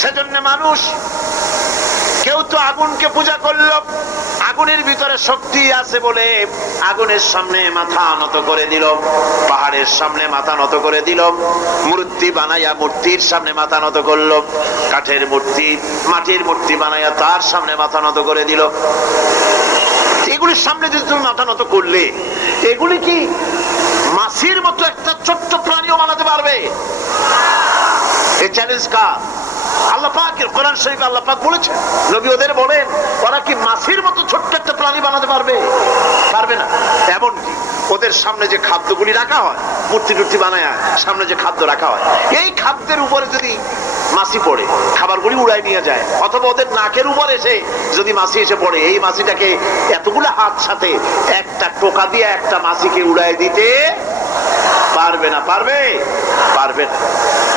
সেজন্য মানুষ, কেউ তো আগুনকে পূজা করলো, আগুনের ভিতরে শক্তি আছে বলে আগুনের সামনে মাথা নত করে দিল, পাহাড়ের সামনে মাথা নত করে দিল, মূর্তি বানাইয়া মূর্তির সামনে মাথা নত করলো, কাঠের মূর্তি, মাটির মূর্তি বানাইয়া তার সামনে মাথা নত করে দিল। এগুলির সামনে যদি তুমি মাথা নত করলে, এগুলি কি মাছির মতো একটা ছোট্ট প্রাণীও বানাতে পারবে? এই চ্যালেঞ্জ কার? আল্লাহ পাকের। কোরআন শরীফে আল্লাহ পাক বলেছেন, নবী ওদের বলেন, ওরা কি মাছির মতো ছোট্ট একটা প্রাণী বানাতে পারবে? পারবে না। এমনকি ওদের সামনে যে খাদ্যগুলি রাখা হয়, মূর্তি টুর্তি বানায় সামনে যে খাদ্য রাখা হয়, এই খাদ্যের উপরে যদি মাছি পড়ে, খাবারগুলি উড়াই নিয়ে যায়, অথবা ওদের নাকের উপর এসে যদি মাছি এসে পড়ে, এই মাছিটাকে এতগুলো হাত সাথে একটা টোকা দিয়ে একটা মাছিকে উড়াই দিতে পারবে না। পারবে? পারবে না।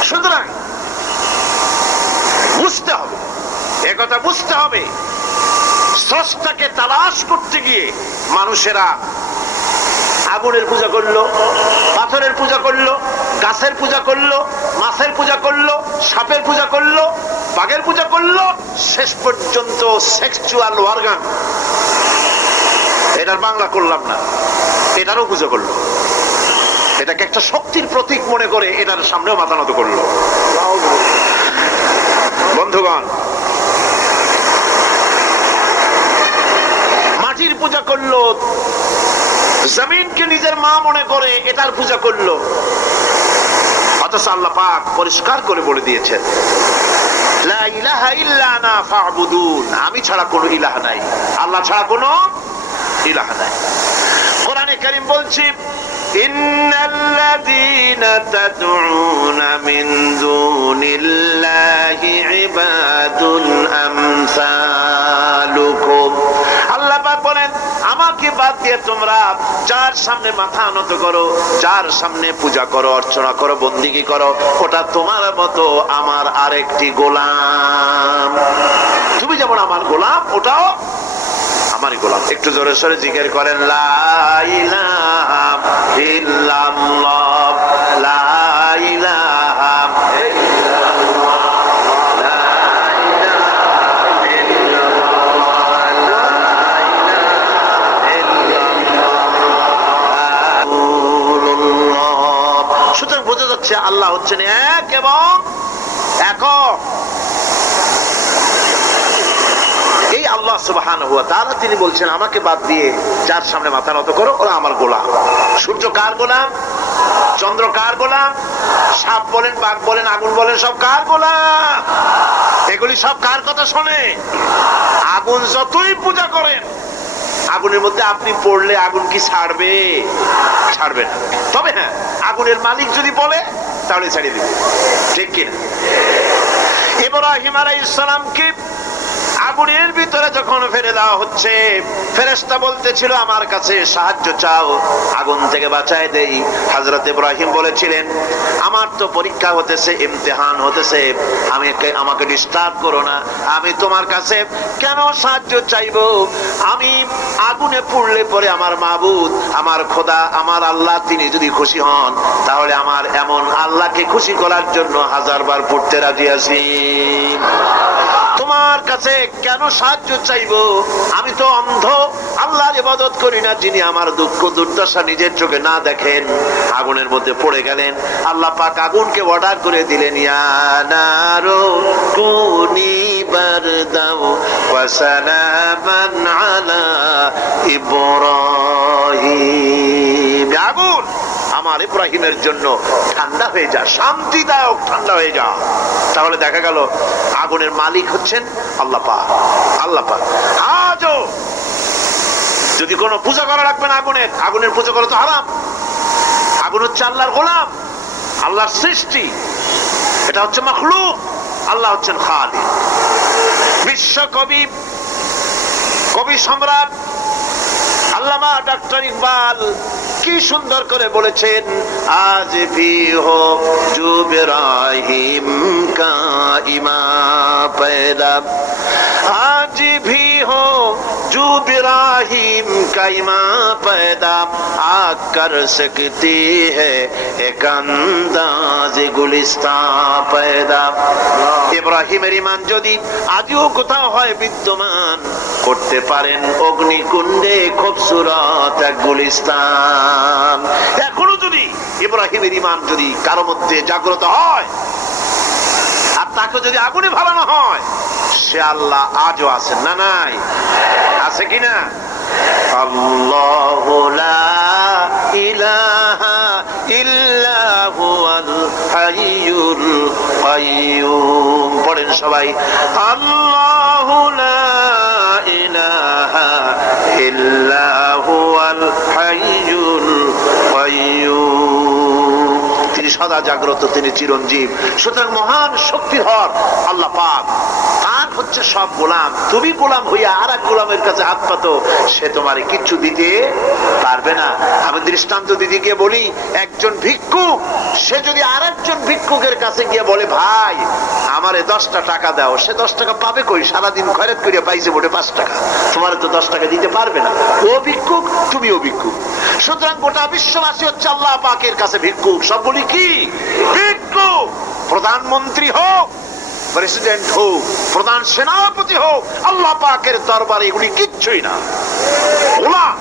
সুতরাং বুঝতে হবে, একথা বুঝতে হবে, স্রষ্টাকে তালাশ করতে গিয়ে মানুষেরা আগুনের পূজা করলো, পাথরের পূজা করলো, গাছের পূজা করলো, মাছের পূজা করলো, সাপের পূজা করলো, বাঘের পূজা করলো, শেষ পর্যন্ত সেক্সুয়াল অর্গান, এটার বাংলা করলাম না, এটারও পূজা করলো। এটাকে একটা শক্তির প্রতীক মনে করে এটার সামনেও মাথা নত করলো। বন্ধুগণ, মাটির পূজা করলো, জমিনকে নিজের মা মনে করে এটার পূজা করলো। অথচ আল্লাহ পাক পরিষ্কার করে বলে দিয়েছেন, লা ইলাহা ইল্লা আনা ফা'বুদুন, আমি ছাড়া কোনো ইলাহ নাই, আল্লাহ ছাড়া কোনো ইলাহ নাই। কোরআনে কারীম বলছে, ইন্নাল্লাযীনা তাদউনা মিন দুনিল্লাহি ইবাদুন আমসালুকুম। আল্লাহ পাক বলেন, আমাকে বাদ দিয়ে তোমরা যার সামনে মাথা নত করো, যার সামনে পূজা করো, অর্চনা করো, বন্দিগি করো, ওটা তোমার মতো আমার আরেকটি গোলাম। তুমি যেমন আমার গোলাম, ওটাও আমারই গোলাম। একটু জোরে সোরে জিকির করেন, লা ইলাহা ইল্লাল্লাহ, লা ইলাহা ইল্লাল্লাহ, লা ইলাহা ইল্লাল্লাহ, লা ইলাহা ইল্লাল্লাহ। সুতরাং বোঝা যাচ্ছে আল্লাহ হচ্ছেন এক এবং একক। এই আল্লাহ সুবহানাহু ওয়া তাআলা তিনি বলছেন, আমাকে বাদ দিয়ে যার সামনে মাথা নত করো, ওরা আমার গোলাম। সূর্য কার গোলাম? চন্দ্র কার গোলাম? সাপ বলেন, বাঘ বলেন, আগুন বলেন, সব কার গোলাম? এগুলি সব কার কথা শোনে? আগুন যতই পূজা করেন, আগুনের মধ্যে আপনি পড়লে আগুন কি ছাড়বে? ছাড়বে না। তবে হ্যাঁ, আগুনের মালিক যদি বলে তাহলে ছাড়িয়ে দিবে, ঠিক কিনা? ইব্রাহিম আলাইহিস সালামকে আগুনের ভিতরে যখন ফেলে দেওয়া হচ্ছে, ফেরেশতা বলতেছিল আমার কাছে সাহায্য চাও, আগুন থেকে বাঁচায় দেই। হযরত ইব্রাহিম বলেছিলেন আমার তো পরীক্ষা হতেছে, ইমতিহান হতেছে, আমাকে ডিস্টার্ব করো না, আমি তোমার কাছে কেন সাহায্য চাইবো? আমি আগুনে পুড়লে পরে আমার মাবুদ, আমার খোদা, আমার আল্লাহ তিনি যদি খুশি হন, তাহলে আমার এমন আল্লাহকে খুশি করার জন্য 1000 বার পড়তে রাজি আছি। তোমার কাছে কেন সাহায্য চাইবো? আমি তো অন্ধ, আল্লাহর ইবাদত করি না যিনি আমার দুঃখ দুর্দশা নিজের চোখে না দেখেন। আগুনের মধ্যে পড়ে গেলেন। আল্লাহ পাক আগুনকে অর্ডার করে দিলেন, ইয়া নারু কুনি বারদাও ওয়া সালামান আলা ইব্রাহিম। আগুন আমার ইব্রাহিমের জন্য ঠান্ডা হয়ে যা, শান্তিদায়ক ঠান্ডা হয়ে যা। তাহলে দেখা গেল আগুনের মালিক হচ্ছেন আল্লাহ পাক। আল্লাহ পাক আজও যদি কোনো পূজা করা রাখবে না আগুনের পূজা করা তো হারাম। আগুন হচ্ছে আল্লাহর গোলাম, আল্লাহর সৃষ্টি, এটা হচ্ছে মাখলুক, আল্লাহ হচ্ছেন খালিক। বিশ্ব কবি সম্রাট আল্লামা ডক্টর ইকবাল কি সুন্দর করে বলেছেন, আজ ভি হো জো ইব্রাহিম কা ইমা पैदा, आज भी हो जो इब्राहिम का इमा पैदा, आग कर सकती है एक अंदाज गुलिस्तान पैदा। ইব্রাহিমের ঈমান যদি আজও কোথাও হয় বিদ্যমান, করতে পারেন অগ্নিকুণ্ডে খুবসুরত এক গুলিস্তান। এখনো যদি ইব্রাহিমের ঈমান যদি কারো মধ্যে জাগ্রত হয় আর তাকে যদি আগুনে ভালানো হয়, সে আল্লাহ আজও আছেন না? নাই? আছে কিনা? আল্লাহু লা ইলাহা ইল্লা হুয়াল হাইয়ুল কাইয়্যুম। পড়েন সবাই, আল্লাহু লা ইলাহা ইল্লা হুয়াল হাইয়ুল কাইয়্যুম। তিনি সদা জাগ্রত, তিনি চিরঞ্জীব। সুতরাং মহান শক্তিধর আল্লাহ পাক, তার হচ্ছে সব গোলাম। তুমি গোলাম হইয়া আর এক গোলামের কাছে হাত পাতো, সে তোমারে কিচ্ছু দিতে পারবে না। আমি দৃষ্টান্ত দিদিকে বলি, একজন ভিক্ষুক সে যদি আর একজন ভিক্ষুকের কাছে গিয়ে বলে, ভাই আমারে 10টা টাকা দাও, সে 10 টাকা পাবে কই? সারাদিন খয়রাত করিয়া পাইছে মোটে 5 টাকা, তোমার তো 10 টাকা দিতে পারবে না। ও ভিক্ষুক, তুমিও ভিক্ষুক। সুতরাং গোটা বিশ্ববাসী হচ্ছে আল্লাহ পাকের কাছে ভিক্ষুক। সবগুলি কি ভিক্ষুক? প্রধানমন্ত্রী হোক, প্রেসিডেন্ট হোক, প্রধান সেনাপতি হোক, আল্লাহ পাকের দরবারে এগুলি কিচ্ছুই না, গোলাম।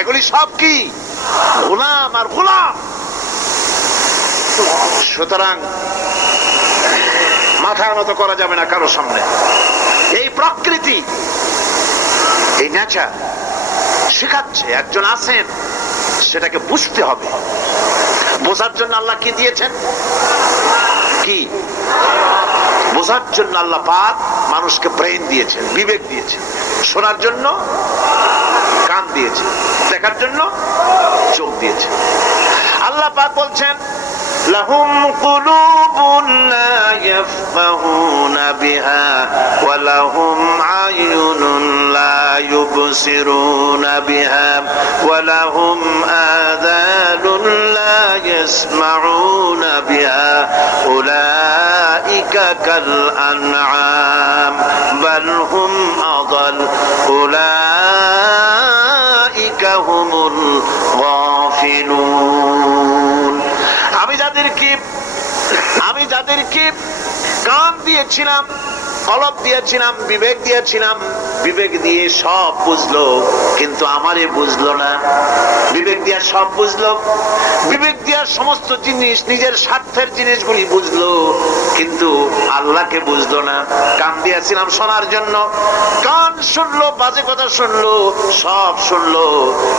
এগুলি সব কি? গোলাম আর গোলাম। সুতরাং মাথা নত করা যাবে না কারো সামনে। এই প্রকৃতি, এই নেচার শেখাচ্ছে একজন আছেন, সেটাকে বুঝতে হবে। বোঝার জন্য আল্লাহ কি দিয়েছেন? কি বোঝার জন্য আল্লাহ পাক মানুষকে ব্রেন দিয়েছেন, বিবেক দিয়েছেন। শোনার জন্য কান দিয়েছে, দেখার জন্য চোখ দিয়েছে। আল্লাহ পাক বলছেন, লাহুম কুলুবুন লা ইয়াফকাহুনা বিহা ওয়া লাহুম আয়ুনুন লা ইউবসিরুনা বিহা ওয়া লাহুম আযানুন লা ইয়াসমাউনা বিহা উলাইকা কাল আনআম বাল হুম আযাল উলাইকা হুমুল গাফিলুন। আমি যাদেরকে কান দিয়েছিলাম, কলব দিয়েছিলাম, বিবেক দিয়েছিলাম, বিবেক দিয়ে সব বুঝলো, কিন্তু আমারে বুঝলো না। বিবেক দিয়ে সব বুঝলো, বিবেক দিয়ে সমস্ত জিনিস, নিজের স্বার্থের জিনিসগুলি বুঝলো, কিন্তু আল্লাহকে বুঝলো না। কান দিয়েছিলাম শোনার জন্য, কান শুনলো, বাজে কথা শুনলো, সব শুনলো,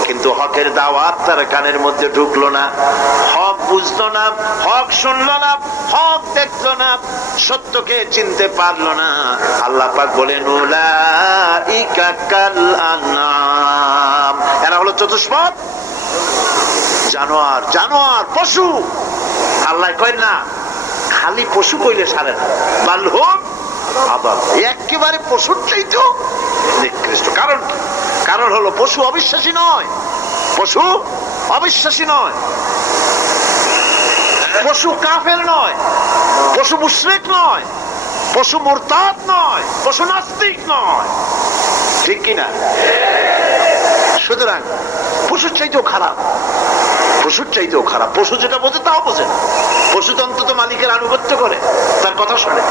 কিন্তু হকের দাওয়াত তার কানের মধ্যে ঢুকলো না। হক বুঝলো না, হক শুনলো না, হক দেখলো না, সত্যকে চিনতে পারলো না। আল্লাহ পাক বলেন উলাইকা কাল আনআম, এরা হলো চতুষ্পদ জানোয়ার, জানোয়ার পশু। আল্লাহ কয় না খালি পশু কইলে সারে না, বালহুম আদাল, একেবারে পশুর চাইতেও নিকৃষ্ট। কারণ কি? কারণ হলো পশু অবিশ্বাসী নয়, পশু অবিশ্বাসী নয়, পশু কাফের নয়, পশু মুশরিক নয়, পশু মুরতাদ নয়, পশু নাস্তিক নয়, ঠিক কিনা? সুতরাং পশুর চাইতেও খারাপ, পশুর চাইতেও খারাপ। পশু যেটা বোঝে তাও বোঝে না। পশু তো অন্তত মালিকের আনুগত্য করে, তার কথা শোনে,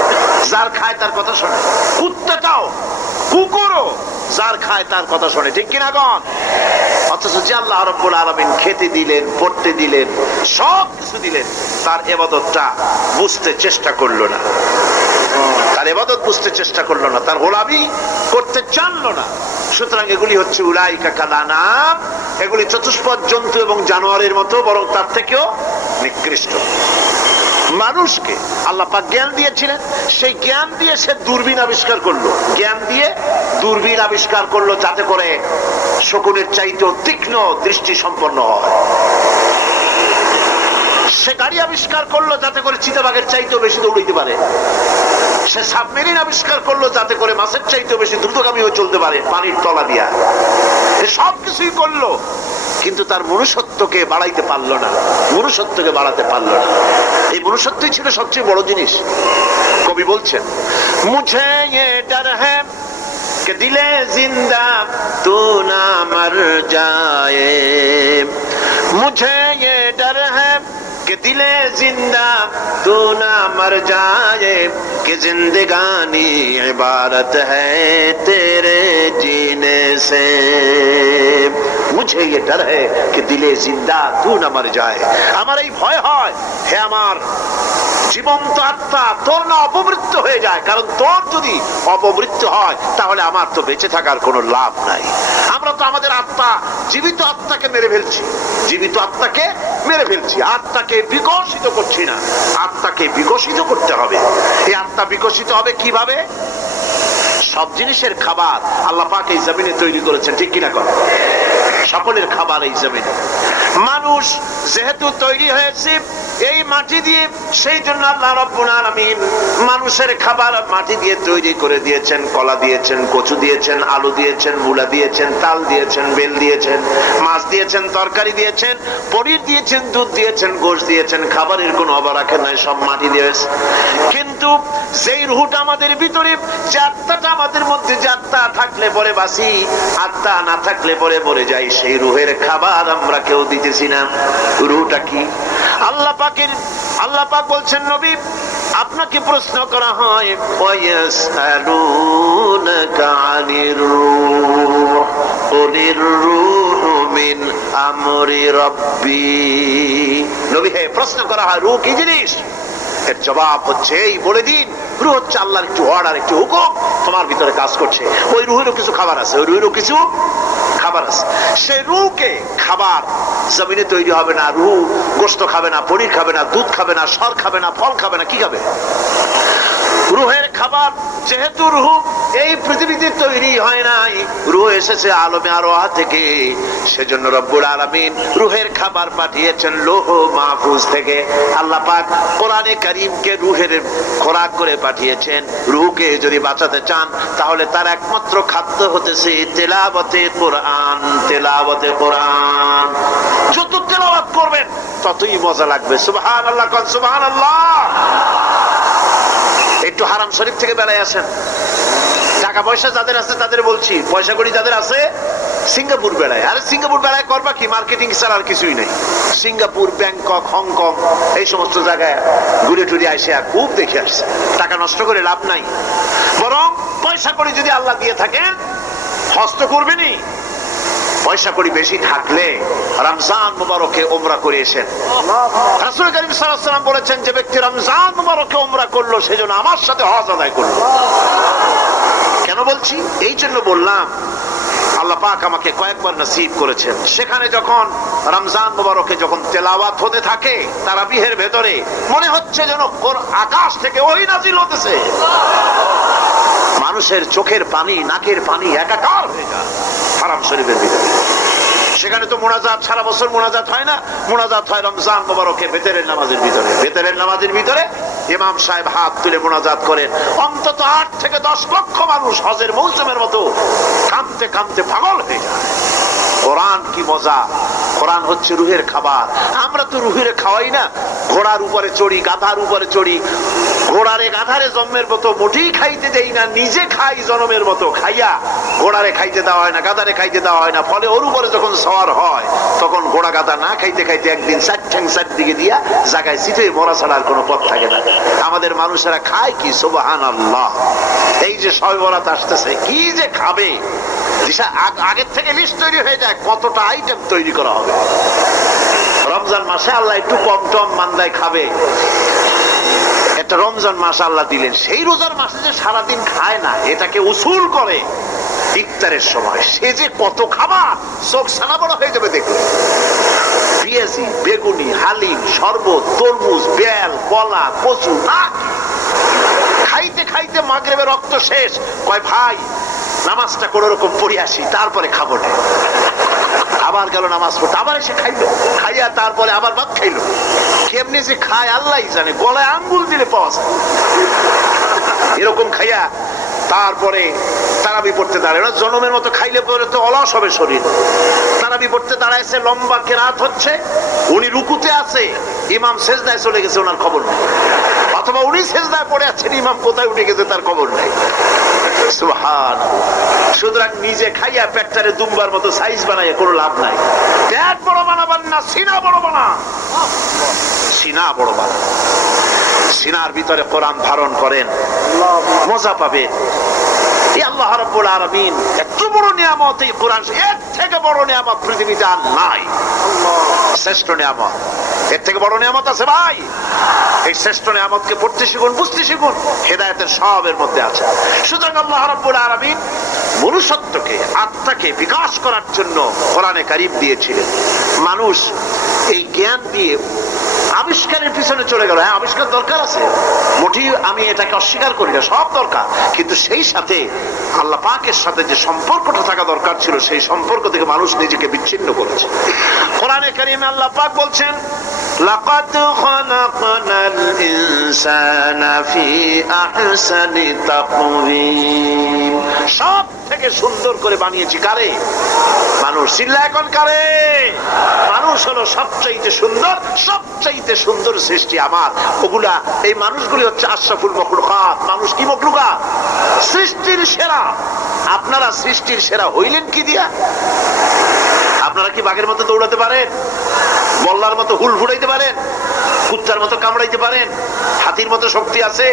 যার খায় তার কথা শোনে। কুত্তাটাও, কুকুরও যার খায় তার কথা শোনে, ঠিক কিনা গণ? অথচ যে আল্লাহ রাব্বুল আলামিন খেতে দিলেন, পড়তে দিলেন, সব কিছু দিলেন, তার ইবাদতটা বুঝতে চেষ্টা করলো না, তার ইবাদত বুঝতে চেষ্টা করলো না, তার গোলামি করতে জানলো না। সুতরাং এগুলি হচ্ছে উলাইকা কাল আনআম, এগুলি চতুষ্পদ জন্তু এবং জানোয়ারের মতো, বরং তার থেকেও নিকৃষ্ট। মানুষকে আল্লাহ পাক জ্ঞান দিয়েছিলেন, সেই জ্ঞান দিয়ে সে দূরবীন আবিষ্কার করলো, জ্ঞান দিয়ে দূরবীন আবিষ্কার করলো যাতে করে শকুনের চাইতেও তীক্ষ্ণ দৃষ্টি সম্পন্ন হয়। সে গাড়ি আবিষ্কার করলো যাতে করে চিতাবাঘের চাইতেও বেশি দৌড়াইতে পারে। সে সাবমেরিন আবিষ্কার করলো যাতে করে মাছের চাইতেও বেশি দ্রুতগামী হয়ে চলতে পারে পানির তলা দিয়া। সব কিছুই করলো, কিন্তু তার মনুষ্যত্বকে বাড়াইতে পারলো না, মনুষ্যত্বকে বাড়াতে পারলো না। এই মনুষ্যত্বই ছিল সবচেয়ে বড় জিনিস। কবি বলছেন, মুঝে ये डर है कि दिले जिंदा तू ना मर जाए, मुझे ये डर है कि दिले जिंदा तू ना मर जाए, कि जिंदगानी इबारत है तेरे जीने से, मुझे ये डर है कि दिले जिंदा तू ना मर जाए। আমার এই ভয় হয়, হে আমার জীবন্ত আত্মা, তোর না অপমৃত্যু হয়ে যায়। কারণ তোর যদি অপমৃত্যু হয় তাহলে আমার তো বেঁচে থাকার কোনো লাভ নাই। আমরা তো আমাদের আত্মা, জীবিত আত্মাকে মেরে ফেলছি, জীবিত আত্মাকে মেরে ফেলছি, আত্মাকে বিকশিত করছি না। আত্মাকে বিকশিত করতে হবে। এই আত্মা বিকশিত হবে কিভাবে? সব জিনিসের খাবার আল্লাহ পাক এই জমিনে তৈরি করেছেন, ঠিক কিনা কর? সকলের খাবার এই জমিনে। মানুষ যেহেতু তৈরি হয়েছে এই মাটি দিয়ে, সেই জন্য আল্লাহ রাব্বুল আলামিন মানুষের খাবার মাটি দিয়ে তৈরি করে দিয়েছেন। কলা দিয়েছেন, কচু দিয়েছেন, আলু দিয়েছেন, মূলা দিয়েছেন, তাল দিয়েছেন, বেল দিয়েছেন, মাছ দিয়েছেন, তরকারি দিয়েছেন, পনির দিয়েছেন, দুধ দিয়েছেন, গোশত দিয়েছেন। খাবারের কোনো অভাব রাখেন নাই, সব মাটি দিয়েছে। কিন্তু যেই রুহটা আমাদের ভিতরে, যে আত্মাটা আমাদের মধ্যে, যে আত্মা থাকলে পরে বাঁচি, আত্মা না থাকলে পরে মরে যাই, সেই রুহের খাবার আমরা কেউ দিতেছি না। রুহটা কি? আল্লাহ পাক বলছেন, নবী আপনাকে প্রশ্ন করা হয়, ওয়ায়াসআলুনাকা আনির রূহ কুলির রূহু মিন আমরি রাব্বি। নবী হে, প্রশ্ন করা হয় রূহ কি জিনিস? এর জবাব হচ্ছে এই, বলে দিন রূহ হচ্ছে আল্লাহর একটু অর্ডার, একটু হুকুম তোমার ভিতরে কাজ করছে। ওই রূহেরও কিছু খাবার আছে, ওই রূহেরও কিছু খাবার আছে। সেই রূহকে খাবার জমিনে তৈরি হবে না। রূহ গোশত খাবে না, পনির খাবে না, দুধ খাবে না, সর খাবে না, ফল খাবে না, কি খাবে? রূহের খাবার। যেহেতু রূহ এই পৃথিবীতে তৈরি হয় নাই, রূহ এসেছে আলমে আরওয়াহ থেকে, সেজন্য রব্বুল আলামিন রূহের খাবার পাঠিয়েছেন লৌহ মাহফুজ থেকে। আল্লাহ পাক কোরআনে কারীমকে রূহের খোরাক করে পাঠিয়েছেন। রূহকে যদি বাঁচাতে চান তাহলে তার একমাত্র খাদ্য হতেছে তেলাওয়াতে কোরআন, তেলাওয়াতে কোরআন। যত তেলাওয়াত করবেন ততই মজা লাগবে। সুবহানাল্লাহ, কোন সুবহানাল্লাহ। একটু হারাম শরীফ থেকে বেড়ায় আসেন। টাকা পয়সা যাদের আছে তাদের বলছি, পয়সা কড়ি যাদের আছে সিঙ্গাপুর বেড়ায়। আরে সিঙ্গাপুর বেড়ায় করবা কি? মার্কেটিং ছাড়া আর কিছুই নাই। সিঙ্গাপুর, ব্যাংকক, হংকং এই সমস্ত জায়গায় ঘুরে টুরে আসে খুব দেখে আসছে। টাকা নষ্ট করে লাভ নাই, বরং পয়সা কড়ি যদি আল্লাহ দিয়ে থাকেন হস্ত করবেনই। পয়সা কড়ি বেশি থাকলে রমজান মুবারকে উমরা করে এসেন। রাসূল কারীম সাল্লাল্লাহু আলাইহি ওয়াসাল্লাম বলেছেন, যে ব্যক্তি রমজান মুবারকে উমরা করলো সেজন্য আমার সাথে হজ আদায় করলো। কেন বলছি? এই জন্য বললাম, আল্লাহ পাক আমাকে কয়েকবার নসিব করেছেন। সেখানে যখন রমজান মুবারকে যখন তেলাওয়াত হতে থাকে তারাবিহের ভেতরে, মনে হচ্ছে যেন আকাশ থেকে ওহী নাজিল হতেছে। মানুষের চোখের পানি, নাকের পানি একাকার হয়ে যায় হারাম শরীফের ভিতরে। সেখানে তো মোনাজাত সারা বছর মোনাজাত হয় না, মোনাজাত হয় রমজান মুবারকে বেতেরের নামাজের ভিতরে। বেতেরের নামাজের ভিতরে ইমাম সাহেব হাত তুলে মোনাজাত করেন। অন্তত 8 থেকে 10 লক্ষ মানুষ হজের মৌসুমের মতো কাঁদতে কাঁদতে পাগল হয়ে যায়। কোরআন কি মজা! কোরআন হচ্ছে রুহের খাবার। আমরা তো রুহের খাওয়াই না, ঘোড়ার উপরে চড়ি, গাধার উপরে চড়ি, ঘোড়ারে গাধারে জন্মের মতো মোটেই খাইতে দেই না, নিজে খাই জন্মের মতো। খাইয়া ঘোড়ারে খাইতে দেওয়া হয় না, গাধারে খাইতে দেওয়া হয় না। ফলে ওর উপরে যখন সওয়ার হয় তখন ঘোড়া গাধা না খাইতে খাইতে একদিন 4 ঠ্যাং 4 দিকে দিয়া জায়গায় সিটে মরা ছাড়ার কোনো পথ থাকে না। আমাদের মানুষেরা খায় কি? সুবহানাল্লাহ। এই যে শবে বরাত আসতেছে, কি যে খাবে! আগের থেকে লিস্ট তৈরি হয়ে যায় কতটা আইটেম তৈরি করা হবে। রমজান মাসে আল্লাহ একটু কম টম মান্দায় খাবে, একটা রমজান মাস আল্লাহ দিলেন। সেই রোজার মাসে যে সারাদিন খায় না, এটাকে উসুল করে ইফতারের সময় সে যে কত খাবার, চোখ সানা বড় হয়ে যাবে দেখুন। পেঁয়াজি, বেগুনি, হালিম, শরবত, তরমুজ, বেল, কলা, কচু, না খাইতে খাইতে মাগরিবের রক্ত শেষ। কয় ভাই নামাজটা কোন রকম পড়ে আসি, তারপরে খাবো না। আবার গেল নামাজ পড়তে, আবার এসে খাইলো, খাইয়া তারপরে আবার ভাত খাইলো। কেমনি যে খায় আল্লাহ জানে, গলায় আঙ্গুল দিলে পাওয়া যায় এরকম খাইয়া তারপরে তারাবি পড়তে দাঁড়ায়। ওরা জনমের মতো খাইলে পরে তো অলস হবে শরীর। তারাবি পড়তে দাঁড়াইছে, লম্বা কেরাত হচ্ছে, উনি রুকুতে আছে, ইমাম সেজদায় চলে গেছে, ওনার খবর নেই। অথবা উনি সেজদায় পড়ে আছেন, ইমাম কোথায় উঠে গেছে তার খবর নেই। সুবহানাল্লাহ। সুতরাং নিজে খাইয়া পেটটারে দুম্বার মতো সাইজ বানাইয়া কোনো লাভ নাই। পেট বড় বানাবার না, সিনা বড় বানা, সিনা বড় বানা। সিনার ভিতরে কোরআন ধারণ করেন, মজা পাবে। এই আল্লাহ রাব্বুল আলামিন এত বড় নিয়ামত, এই কোরআন এর থেকে বড় নিয়ামত পৃথিবীতে আর নাই। শ্রেষ্ঠ নিয়ামত, এর থেকে বড় নিয়ামত আছে ভাই? এই শ্রেষ্ঠ নিয়ামতকে পড়তে শিখুন, বুঝতে শিখুন, হেদায়েতের সবের মধ্যে আছে। সুতরাং আল্লাহ রাব্বুল আলামিন মনুষ্যত্বকে, আত্মাকে বিকাশ করার জন্য কোরআনে কারীম দিয়েছিলেন। মানুষ এই জ্ঞান দিয়ে আবিষ্কারের পিছনে চলে গেল। হ্যাঁ, আবিষ্কার দরকার আছে, মোটেই আমি এটাকে অস্বীকার করি না, সব দরকার। কিন্তু সেই সাথে আল্লাহ পাকের সাথে যে সম্পর্কটা থাকা দরকার ছিল, সেই সম্পর্ক থেকে মানুষ নিজেকে বিচ্ছিন্ন করেছে। কোরআনে কারীমে আল্লাহ পাক বলছেন, লাকাদ খালাকনাল ইনসানা ফি আহসানি তাকওয়িম। সব থেকে সুন্দর করে বানিয়েছি কারে? মানুষ। চিল্লা এখন কারে? মানুষ হলো সবচাইতে সুন্দর, সবচাইতে সুন্দর সৃষ্টি আমার। ওগুলা, এই মানুষগুলি হচ্ছে আশরাফুল মখলুকাত। মানুষ কি মখলুকাত? সৃষ্টির সেরা। আপনারা সৃষ্টির সেরা হইলেন কি দিয়া? আপনারা কি বাঘের মতো দৌড়াতে পারেন? বল্লার মতো হুল ফুটাইতে পারেন? কুত্তার মতো কামড়াইতে পারেন? হাতির মতো শক্তি আছে?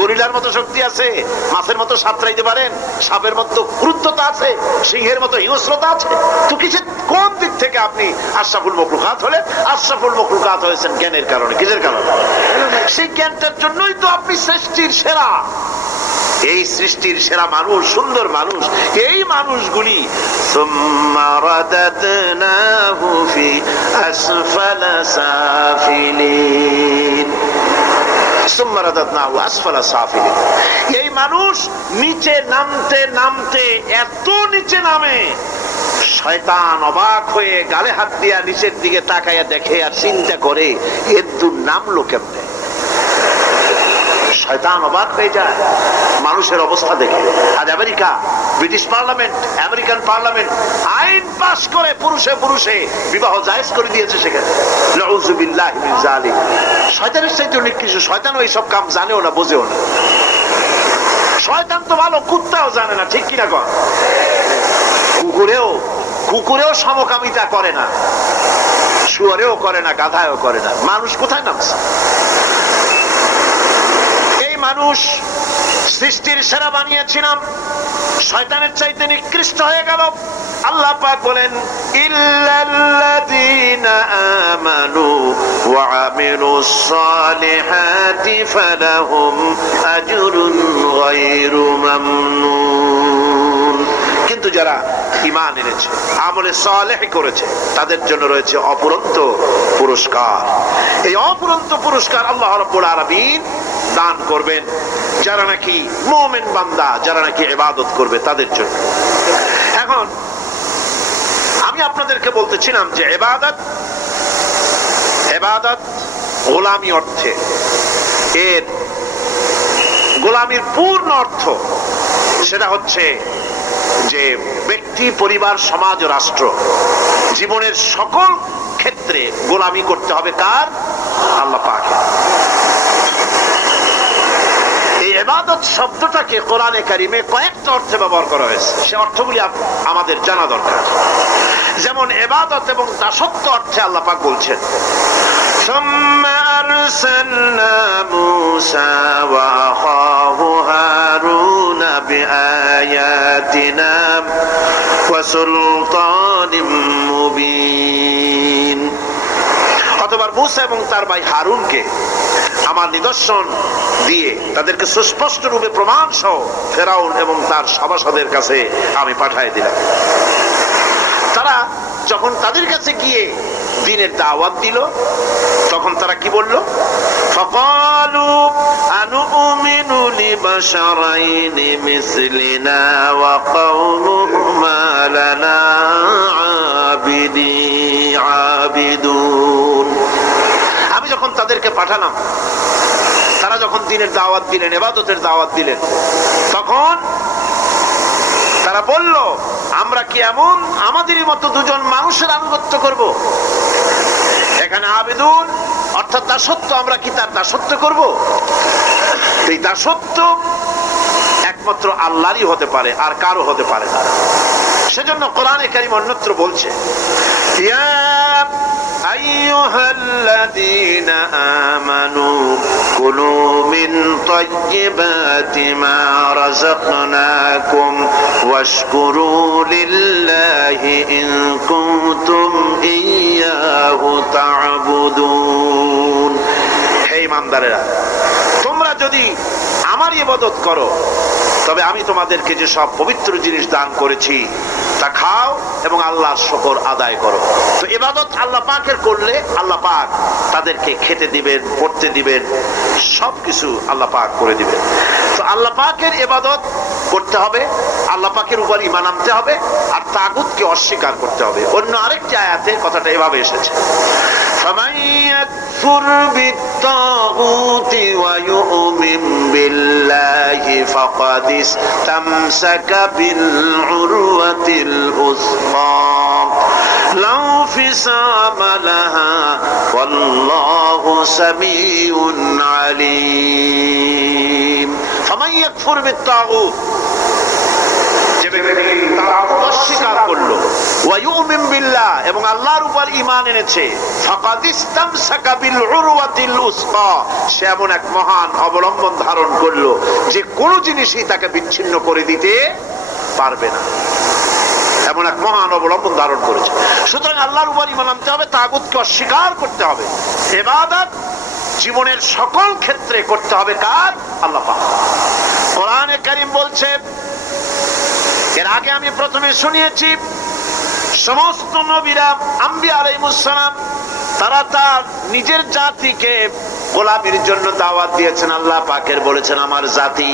গরিলার মতো শক্তি আছে? মাছের মতো সাঁতরাইতে পারেন? সাপের মতো ক্রুদ্ধতা আছে? সিংহের মতো হিংস্রতা আছে? তো কিসের, কোন দিক থেকে আপনি আশরাফুল মখলুকাত হলেন? আশরাফুল মখলুকাত হয়েছেন জ্ঞানের কারণে। কিসের কারণে? সেই জ্ঞানটার জন্যই তো আপনি সৃষ্টির সেরা। এই সৃষ্টির সেরা মানুষ, সুন্দর মানুষ, এই মানুষগুলি সুম্মা রাদাদনাহু ফি আসফালা সাফিলিন। সুম্মা রাদাদনাহু আসফালা সাফিলিন। এই মানুষ নিচে নামতে নামতে এত নিচে নামে, শয়তান অবাক হয়ে গালে হাত দিয়া নিচের দিকে তাকাইয়া দেখে আর চিন্তা করে এর দূর নামলো কেমনে। শয়তান অবাক হয়ে যায় মানুষের অবস্থা দেখে। আজ America, British parliament, American parliament আইন পাস করে পুরুষে পুরুষে বিবাহ জায়েজ করে দিয়েছে সেখানে। নাউযুবিল্লাহি মিন যালিক। শয়তানের চাইতে অনেক কিছু। শয়তান ওই সব কাম জানেও না, বোঝেও না। শয়তান তো ভালো, কুত্তাও জানে না, ঠিক কিনা কর? কুকুরেও সমকামিতা করে না, শুয়োরেও করে না, গাধায়ও করে না। মানুষ কোথায় নামছে? মানুষ সৃষ্টির সেরা বানিয়েছিলাম, শয়তানের চাইতে নিকৃষ্ট হয়ে গেল। আল্লাহ পাক বলেন, ইল্লাল্লাযীনা আমানু ওয়া আমিলুস সালিহাতি ফালাহুম আজরুন গায়রু মামনুন। কিন্তু যারা ঈমান এনেছে, আমলে সালেহ করেছে, তাদের জন্য রয়েছে অফুরন্ত পুরস্কার। এই অফুরন্ত পুরস্কার আল্লাহ রাব্বুল আলামিন দান করবেন যারা নাকি মুমিন বান্দা, যারা নাকি ইবাদত করবে তাদের জন্য। এখন আমি আপনাদেরকে বলতেছিলাম যে ইবাদত গোলামি অর্থে, এর গোলামির পূর্ণ অর্থ সেটা হচ্ছে যে ব্যক্তি, পরিবার, সমাজ ও রাষ্ট্র, জীবনের সকল ক্ষেত্রে গোলামি করতে হবে কার? আল্লাহ পাকের। এই ইবাদত শব্দটাকে কোরআনে কারিমে কয়েকটা অর্থে ব্যবহার করা হয়েছে, সে অর্থগুলি আমাদের জানা দরকার। যেমন ইবাদত এবং দাসত্ব অর্থে আল্লাহ পাক বলছেন, ثم أرسلنا موسى وأخاه هارون بآياتنا وسلطان مبين। অতঃপর মূসা এবং তার ভাই হারুনকে আমার নিদর্শন দিয়ে তাদেরকে সুস্পষ্ট রূপে প্রমাণ সহ ফেরাউন এবং তার সভাসদের কাছে আমি পাঠিয়ে দিলাম। তারা যখন তাদের কাছে গিয়ে দ্বীনের দাওয়াত দিল, তখন তারা কি বলল? ফাকালু আনুমিনু লিবাশারাইনি মিসলিনা ওয়া কওমুহুমা লানা আবিদুন। আমি যখন তাদেরকে পাঠালাম, তারা যখন দ্বীনের দাওয়াত দিলেন, ইবাদতের দাওয়াত দিলেন, তখন তারা বলল, আমরা কি এমন আমাদেরই মতো দুজন মানুষের আনুগত্য করব? এখানে আবিদুন অর্থাৎ দাসত্ব, আমরা কি তার দাসত্ব করব? এই দাসত্ব একমাত্র আল্লাহরই হতে পারে, আর কারো হতে পারে না। সেজন্য কোরআনে কারীম অন্যত্র বলছে, ইয়া আইয়ুহাল্লাযীনা আমানু কুলু মিন তাইয়্যিবাতি মা রাযাকনাকুম ওয়াশকুরু লিল্লাহি ইন কুনতুম ইয়্যাহু তা'বুদুন। হে ঈমানদারেরা, তোমরা যদি আমার ইবাদত করো, তবে আমি তোমাদেরকে যে সব পবিত্র জিনিস দান করেছি তা খাও এবং আল্লাহর শুকর আদায় করো। তো ইবাদত আল্লাহ পাকের করলে আল্লাহ পাক তাদেরকে খেতে দিবেন, পড়তে দিবেন, সবকিছু আল্লাহ পাক করে দিবেন। তো আল্লাহ পাকের ইবাদত করতে হবে, আল্লাহ পাকের উপর ঈমান আনতে হবে, আর তাগুতকে অস্বীকার করতে হবে। অন্য আরেকটি আয়াতে কথাটা এভাবে এসেছে, ফামান ইয়াকফুর বিত্তাগুতি ওয়া ইউমিন বিল্লাহি ফাকাদ ইসতামসাকা বিল উরওয়াতিল উসকা লা ফিসামা লাহা ওয়াল্লাহু সামিউন আলীম। ফামান ইয়াকফুর বিত্তাগুত, যে ব্যক্তি তাগুত অস্বীকার করলো, ওয়া ইউমিন বিল্লাহ এবং আল্লাহর উপর ঈমান এনেছে, ফাকাদ ইসতামসাকা বিল উরওয়াতিল উসকা, সে এমন এক মহান অবলম্বন ধারণ করলো যে কোনো জিনিসই তাকে বিচ্ছিন্ন করে দিতে পারবে না। এমন এক মহান অবলম্বন ধারণ করেছে। সুতরাং আল্লাহর উপর ঈমান আনতে হবে, তাগুতকে অস্বীকার করতে হবে। ইবাদত জীবনের সকল ক্ষেত্রে করতে হবে কার? আল্লাহ পাক। কোরআনে কারীম বলছে, এর আগে আমি প্রথমে শুনিয়েছি, সমস্ত নবীরা, আম্বিয়া আলাইহিস সালাম, তারা তার নিজের জাতিকে গোলামির জন্য দাওয়াত দিয়েছেন। আল্লাহ পাকের বলেছেন, আমার জাতি,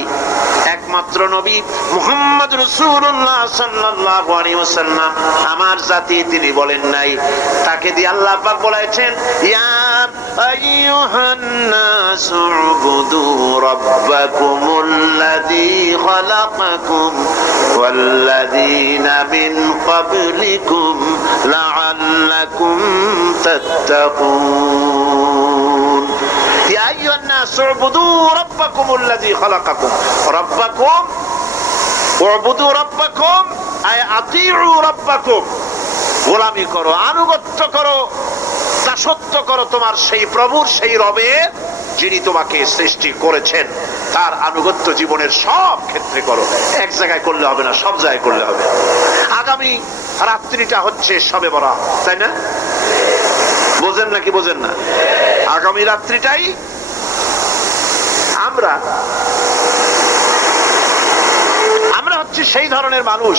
একমাত্র নবী মুহাম্মদ রাসূলুল্লাহ সাল্লাল্লাহু আলাইহি ওয়াসাল্লাম আমার জাতি, তিনি বলেন নাই। তাকে দিয়ে আল্লাহ পাক বলেছেন, ইয়া আইয়ুহান নাসু উবুদু রাব্বাকুমুল্লাযী খালাকাকুম ওয়াল্লাযীনা মিন ক্বাবলিকুম লাআল্লাকুম তাত্তাকুন। ইয়া আইয়ুহান নাসু উবুদু রাব্বাকুমুল্লাযী খালাকাকুম, রাব্বাকুম উবুদু রাব্বাকুম আয় আতিউ রাব্বাকুম, গোলামি করো, আনুগত্য করো, দাসত্ব করো তোমার সেই প্রভুর, সেই রবের, যিনি তোমাকে সৃষ্টি করেছেন। তার আনুগত্য জীবনের সব ক্ষেত্রে করো। এক জায়গায় করলে হবে না, সব জায়গায় করলে হবে। আগামী রাত্রিটা হচ্ছে শবে বরাত, তাই না? বোঝেন নাকি বোঝেন না? আগামী রাত্রিটাই আমরা হচ্ছে সেই ধরনের মানুষ,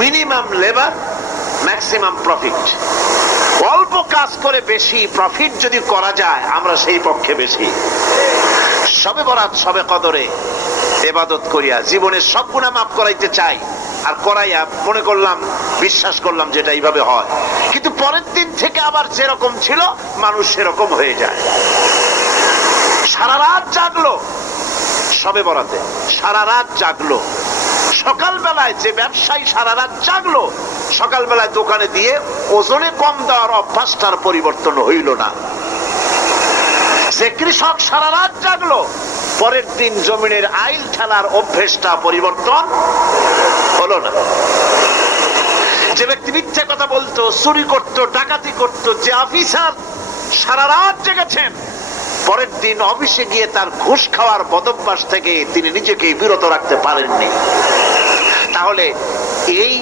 মিনিমাম লেবার ম্যাক্সিমাম প্রফিট। অল্প কাজ করে বেশি প্রফিট যদি করা যায় আমরা সেই পক্ষে বেশি। সবে বরাত সবে কদরে ইবাদত করিয়া জীবনের সব গুনাহ মাফ করাইতে চাই, আর করাইয়া মনে করলাম, বিশ্বাস করলাম যেটা এইভাবে হয়, কিন্তু পরের দিন থেকে আবার যেরকম ছিল মানুষ সেরকম হয়ে যায়। সারা রাত জাগলো সবে বরাতে, সারা রাত জাগলো, সকালবেলায় যে ব্যবসায়ী সারা রাত জাগলো, সকালবেলায় দোকানে দিয়ে ওজনে কম দেওয়ার অভ্যাসটার পরিবর্তন হইল না। যে কৃষক সারা রাত জাগলো, পরের দিন জমিনের আইল ঠেলার অভ্যেসটা পরিবর্তন হলো না। যে ব্যক্তি মিথ্যে কথা বলতো, চুরি করত, ডাকাতি করত, যে অফিসার সারা রাত জেগেছেন, পরের দিন অফিসে গিয়ে তার ঘুষ খাওয়ার বদভ্যাস থেকে তিনি নিজেকে বিরত রাখতে পারেননি। তাহলে এই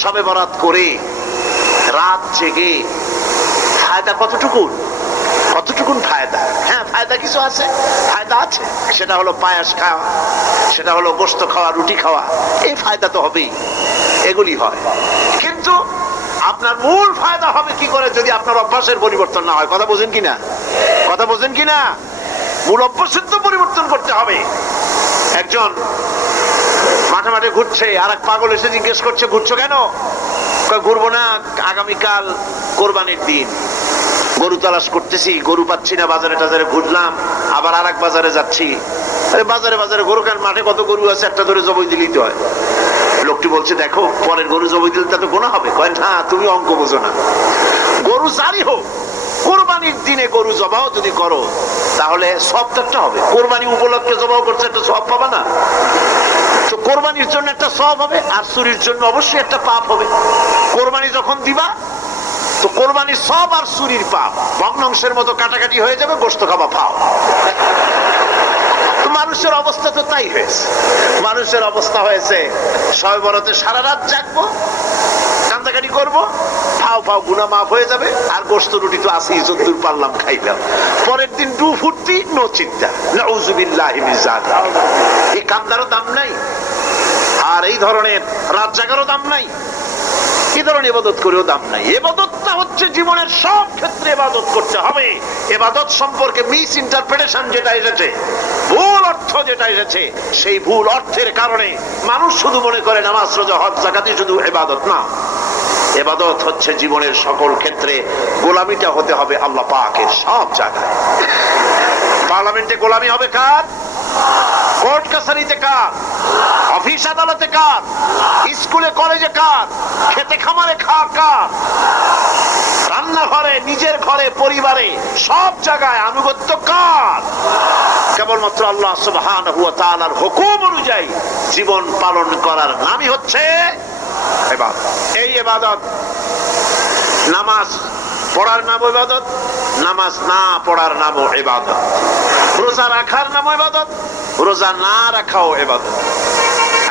সবে বরাত করে রাত জেগে ফায়দা কতটুকুন? কতটুকুন ফায়দা? হ্যাঁ, ফায়দা কিছু আছে, ফায়দা আছে। সেটা হলো পায়াস খাওয়া, সেটা হলো গোশত খাওয়া, রুটি খাওয়া, এই ফায়দা তো হবেই, এগুলি হয়। কিন্তু আপনার মূল ফায়দা হবে কি করে যদি আপনার অভ্যাসের পরিবর্তন না হয়? কথা বোঝেন কিনা? কথা বোঝেন কিনা? মূল অভ্যাসের তো পরিবর্তন করতে হবে। একজন মাঠে মাঠে ঘুরছে, আর এক পাগল এসে জিজ্ঞেস করছে, ঘুরছো কেন? ঘুরবো না, আগামীকাল কোরবানির দিন, গরু তালাশ করতেছি, গরু পাচ্ছি না, বাজারে টাজারে ঘুরলাম, আবার আর এক বাজারে যাচ্ছি। আরে বাজারে বাজারে গরু কেন? মাঠে কত গরু আছে, একটা ধরে জবাই দিলেই তো হয়। লোকটি বলছে, দেখো পরের গরু জবাই দিলে তা তো গোনা হবে। কয় না, তুমি অঙ্ক বোঝো না। গরু জারি হোক, কোরবানির দিনে গরু জবাও যদি করো তাহলে সবটা হবে। কোরবানি উপলক্ষে জবাও করছে, একটা সব পাবা না? তো কোরবানির জন্য একটা সব হবে, আর চুরির জন্য অবশ্যই একটা পাপ হবে। কোরবানি যখন দিবা তো কোরবানির সব আর চুরির পাপ ভগ্নাংশের মতো কাটাকাটি হয়ে যাবে, গোশত খাবা পাও। মানুষের অবস্থা তো তাই হয়েছে। মানুষের অবস্থা হয়েছে সবে বরাতে সারা রাত জাগবো, কান্দাকাটি করবো, ফাও ফাও গুনাহ মাফ হয়ে যাবে, আর গোশত রুটি তো আছেই, যদ্দূর পারলাম খাইলাম। পরের দিন ডু ফুর্তি, নো চিন্তা। নাউযুবিল্লাহি মিন যালিক। এই কান্দারও দাম নাই, আর এই ধরনের রাত জাগারও দাম নাই, এই ধরনের ইবাদত করেও দাম নাই। ইবাদতটা হচ্ছে জীবনের সব ক্ষেত্রে ইবাদত করতে হবে। ইবাদত সম্পর্কে মিস ইন্টারপ্রিটেশন যেটা এসেছে, ভুল অর্থ যেটা এসেছে, সেই ভুল অর্থের কারণে মানুষ শুধু মনে করে নামাজ, রোজা, হজ, যাকাতই শুধু ইবাদত না। ইবাদত হচ্ছে জীবনের সকল ক্ষেত্রে গোলামিটা হতে হবে আল্লাহ পাকের সব জায়গায়। পার্লামেন্টে গোলামি হবে কার? কোর্ট কাছারিতে কার? অফিস আদালতে কার? স্কুলে কলেজে কার? খেতে খামারে কার? রান্নাঘরে, নিজের ঘরে, পরিবারে, সব জায়গায় আনুগত্য কার? কেবলমাত্র আল্লাহ সুবহানাহু ওয়া তাআলার হুকুম অনুযায়ী জীবন পালন করার নামই হচ্ছে ইবাদত। এই ইবাদত, নামাজ পড়ার নাম ইবাদত, নামাজ না পড়ার নামও ইবাদত। রোজা রাখার নাম ইবাদত, রোজা না রাখাও ইবাদত।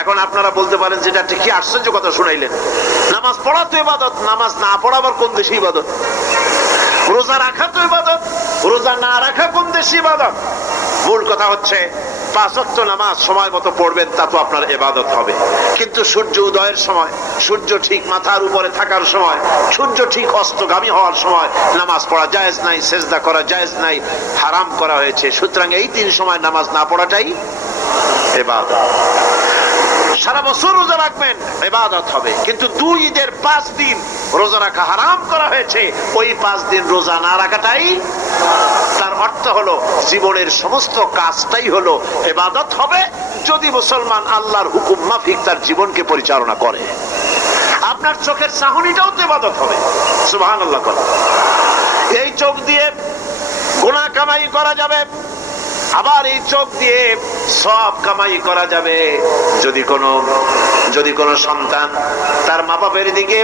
এখন আপনারা বলতে পারেন, যেটা কি আশ্চর্য কথা শুনাইলেন, নামাজ পড়া তো ইবাদত, নামাজ না পড়া আবার কোন দেশে ইবাদত? রোজা রাখা তো ইবাদত, রোজা না রাখা কোন দেশে ইবাদত? মূল কথা হচ্ছে 5 ওয়াক্ত নামাজ সময় মতো পড়বেন, তা তো আপনার ইবাদত হবে। কিন্তু সূর্য উদয়ের সময়, সূর্য ঠিক মাথার উপরে থাকার সময়, সূর্য ঠিক অস্তগামী হওয়ার সময় নামাজ পড়া জায়েজ নাই, সেজদা করা জায়েজ নাই, হারাম করা হয়েছে। সুতরাং এই 3 সময় নামাজ না পড়াটাই ইবাদত। সারা বছর রোজা রাখবেন, ইবাদত হবে। কিন্তু 2 ঈদের 5 দিন রোজা রাখা হারাম করা হয়েছে, ওই 5 দিন রোজা না রাখাটাই, তার অর্থ হলো জীবনের সমস্ত কাজটাই হলো ইবাদত হবে, যদি মুসলমান আল্লাহর হুকুম মাফিক তার জীবনকে পরিচালনা করে। আপনার চোখের চাহনিটাও তো ইবাদত হবে। সুবহানাল্লাহ। এই চোখ দিয়ে গুনাহ কামাই করা যাবে, আবার এই চোখ দিয়ে সব কামাই করা যাবে। যদি কোনো সন্তান তার মা বাবার দিকে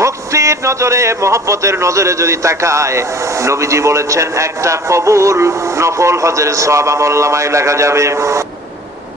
ভক্তির নজরে, মহব্বতের নজরে যদি তাকায়, নবীজি বলেছেন একটা কবুল নফল হজের সওয়াব আমলনামায় লেখা যাবে।